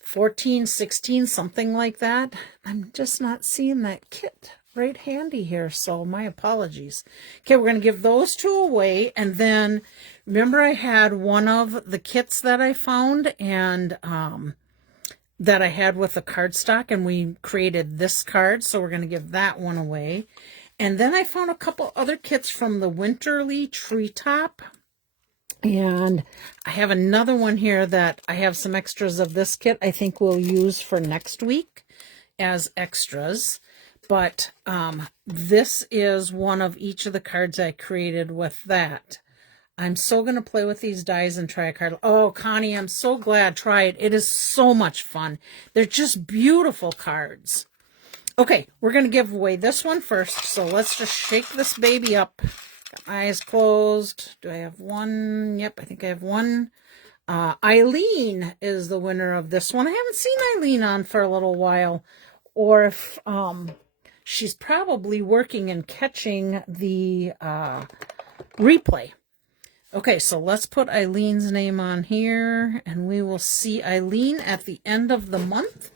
14, 16, something like that? I'm just not seeing that kit right handy here, so my apologies. Okay, we're going to give those 2 away, and then remember I had one of the kits that I found and that I had with the cardstock, and we created this card, so we're going to give that one away. And then I found a couple other kits from the Winterly Treetop. And I have another one here that I have some extras of this kit I think we'll use for next week as extras. But this is one of each of the cards I created with that. I'm so going to play with these dies and try a card. Oh, Connie, I'm so glad. Try it. It is so much fun. They're just beautiful cards. Okay, we're going to give away this one first. So let's just shake this baby up. Got my eyes closed. Do I have one? Yep, I think I have one. Eileen is the winner of this one. I haven't seen Eileen on for a little while. Or if she's probably working and catching the replay. Okay, so let's put Eileen's name on here, and we will see Eileen at the end of the month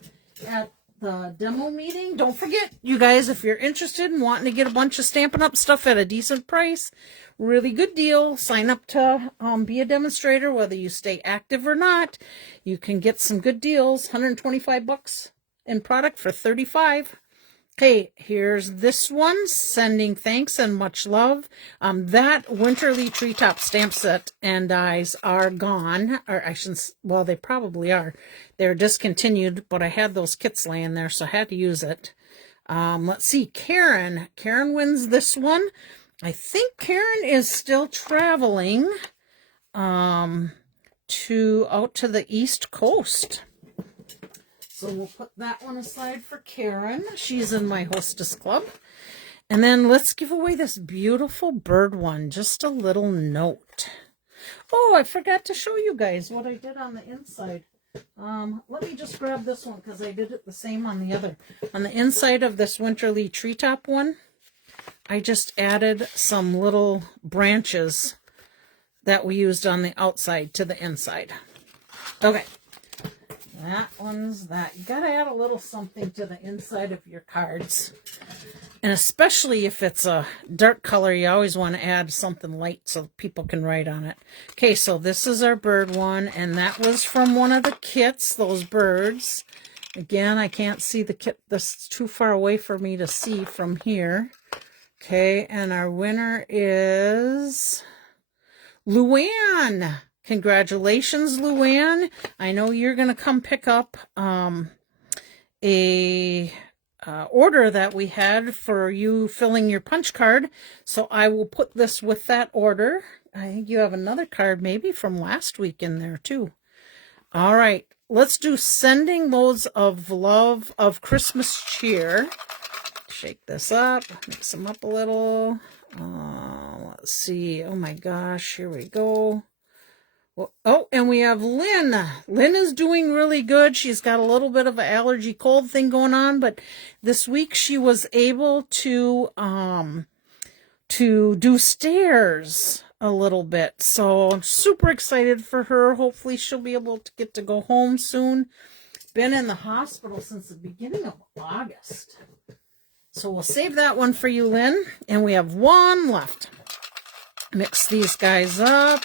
at the demo meeting. Don't forget, you guys, if you're interested in wanting to get a bunch of Stampin' Up! Stuff at a decent price, really good deal. Sign up to be a demonstrator, whether you stay active or not. You can get some good deals, 125 bucks in product for 35. Okay, here's this one, sending thanks and much love. That Winterly Treetop stamp set and dies are gone, or I shouldn't, well, they probably are. They're discontinued, but I had those kits laying there, so I had to use it. Let's see, Karen. Karen wins this one. I think Karen is still traveling out to the East Coast. So we'll put that one aside for Karen. She's in my hostess club. And then let's give away this beautiful bird one. Just a little note. Oh, I forgot to show you guys what I did on the inside. Let me just grab this one because I did it the same on the other. On the inside of this Winterly Treetop one, I just added some little branches that we used on the outside to the inside. Okay. That one's that. You got to add a little something to the inside of your cards. And especially if it's a dark color, you always want to add something light so people can write on it. Okay, so this is our bird one, and that was from one of the kits, those birds. Again, I can't see the kit. This is too far away for me to see from here. Okay, and our winner is Luann. Congratulations, Luann. I know you're going to come pick up a order that we had for you filling your punch card. So I will put this with that order. I think you have another card maybe from last week in there too. All right, let's do sending loads of love of Christmas cheer. Shake this up, mix them up a little. Let's see. Oh my gosh, here we go. Oh, and we have Lynn. Lynn is doing really good. She's got a little bit of an allergy cold thing going on, but this week she was able to do stairs a little bit. So I'm super excited for her. Hopefully she'll be able to get to go home soon. Been in the hospital since the beginning of August. So we'll save that one for you, Lynn. And we have one left. Mix these guys up.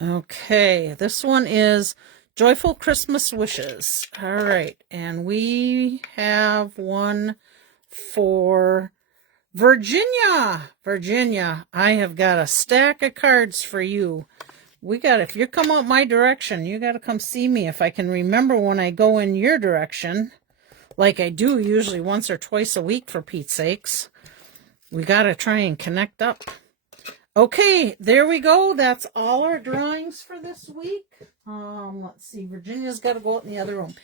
Okay, this one is Joyful Christmas Wishes. All right, and we have one for Virginia. Virginia, I have got a stack of cards for you. If you come up my direction, you got to come see me if I can remember when I go in your direction, like I do usually once or twice a week for Pete's sakes. We got to try and connect up. Okay, there we go. That's all our drawings for this week. Let's see. Virginia's got to go out in the other room.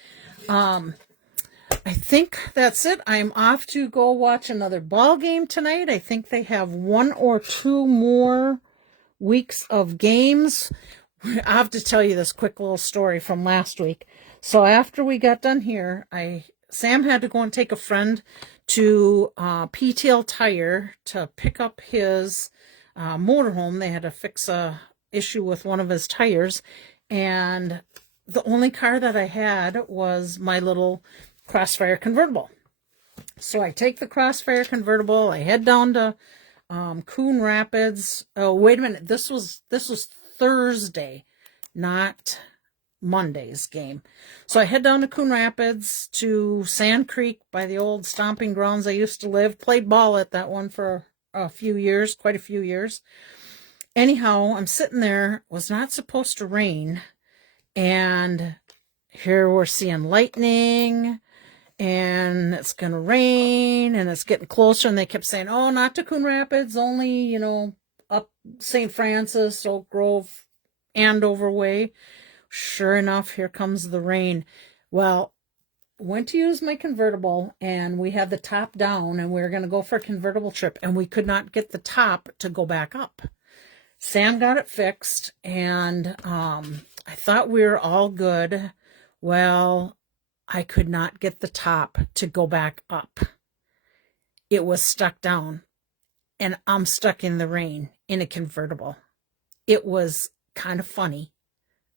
I think that's it. I'm off to go watch another ball game tonight. I think they have 1 or 2 more weeks of games. I have to tell you this quick little story from last week. So after we got done here, Sam had to go and take a friend to PTL Tire to pick up his motorhome. They had to fix a issue with one of his tires, and the only car that I had was my little Crossfire convertible. So I take the Crossfire convertible, I head down to Coon Rapids. Oh, wait a minute, this was Thursday, not Monday's game. So I head down to Coon Rapids to Sand Creek by the old stomping grounds I used to live. Played ball at that one for a few years, quite a few years. Anyhow, I'm sitting there, was not supposed to rain, and here we're seeing lightning, and it's gonna rain, and it's getting closer, and they kept saying, oh, not to Coon Rapids, only, up St. Francis, Oak Grove, Andover way. Sure enough, here comes the rain. Well, went to use my convertible, and we had the top down, and we were going to go for a convertible trip, and we could not get the top to go back up. Sam got it fixed, and I thought we were all good. Well, I could not get the top to go back up. It was stuck down, and I'm stuck in the rain in a convertible. It was kind of funny.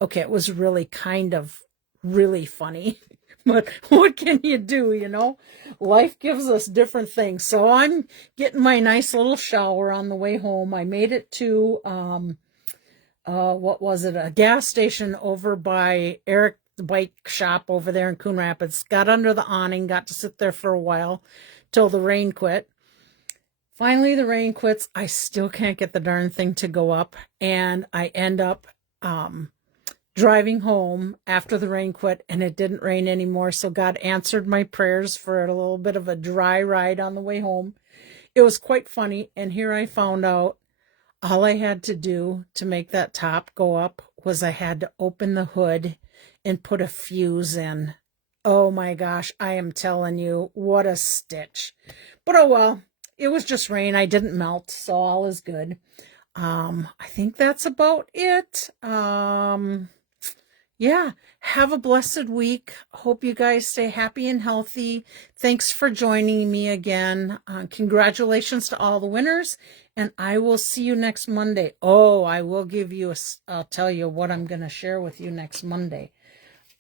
Okay, it was really kind of really funny. But what can you do, you know? Life gives us different things. So I'm getting my nice little shower on the way home. I made it to, what was it? A gas station over by Eric, the bike shop over there in Coon Rapids. Got under the awning, got to sit there for a while till the rain quit. Finally, the rain quits. I still can't get the darn thing to go up. And I end up, driving home after the rain quit, and it didn't rain anymore. So God answered my prayers for a little bit of a dry ride on the way home. It was quite funny. And here I found out all I had to do to make that top go up was I had to open the hood and put a fuse in. Oh my gosh, I am telling you, what a stitch. But oh well, it was just rain. I didn't melt, so all is good. I think that's about it. Yeah, have a blessed week. Hope you guys stay happy and healthy. Thanks for joining me again. Congratulations to all the winners, and I will see you next Monday. Oh, I will give you I'll tell you what I'm going to share with you next Monday.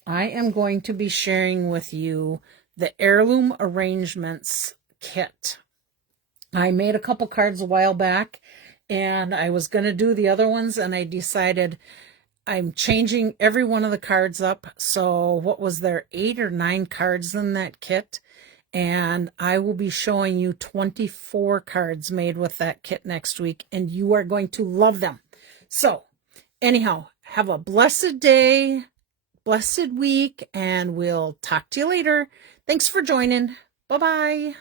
I am going to be sharing with you the Heirloom Arrangements kit. I made a couple cards a while back, and I was going to do the other ones, and I decided I'm changing every one of the cards up. So what was there, 8 or 9 cards in that kit? And I will be showing you 24 cards made with that kit next week, and you are going to love them. So anyhow, have a blessed day, blessed week, and we'll talk to you later. Thanks for joining. Bye-bye.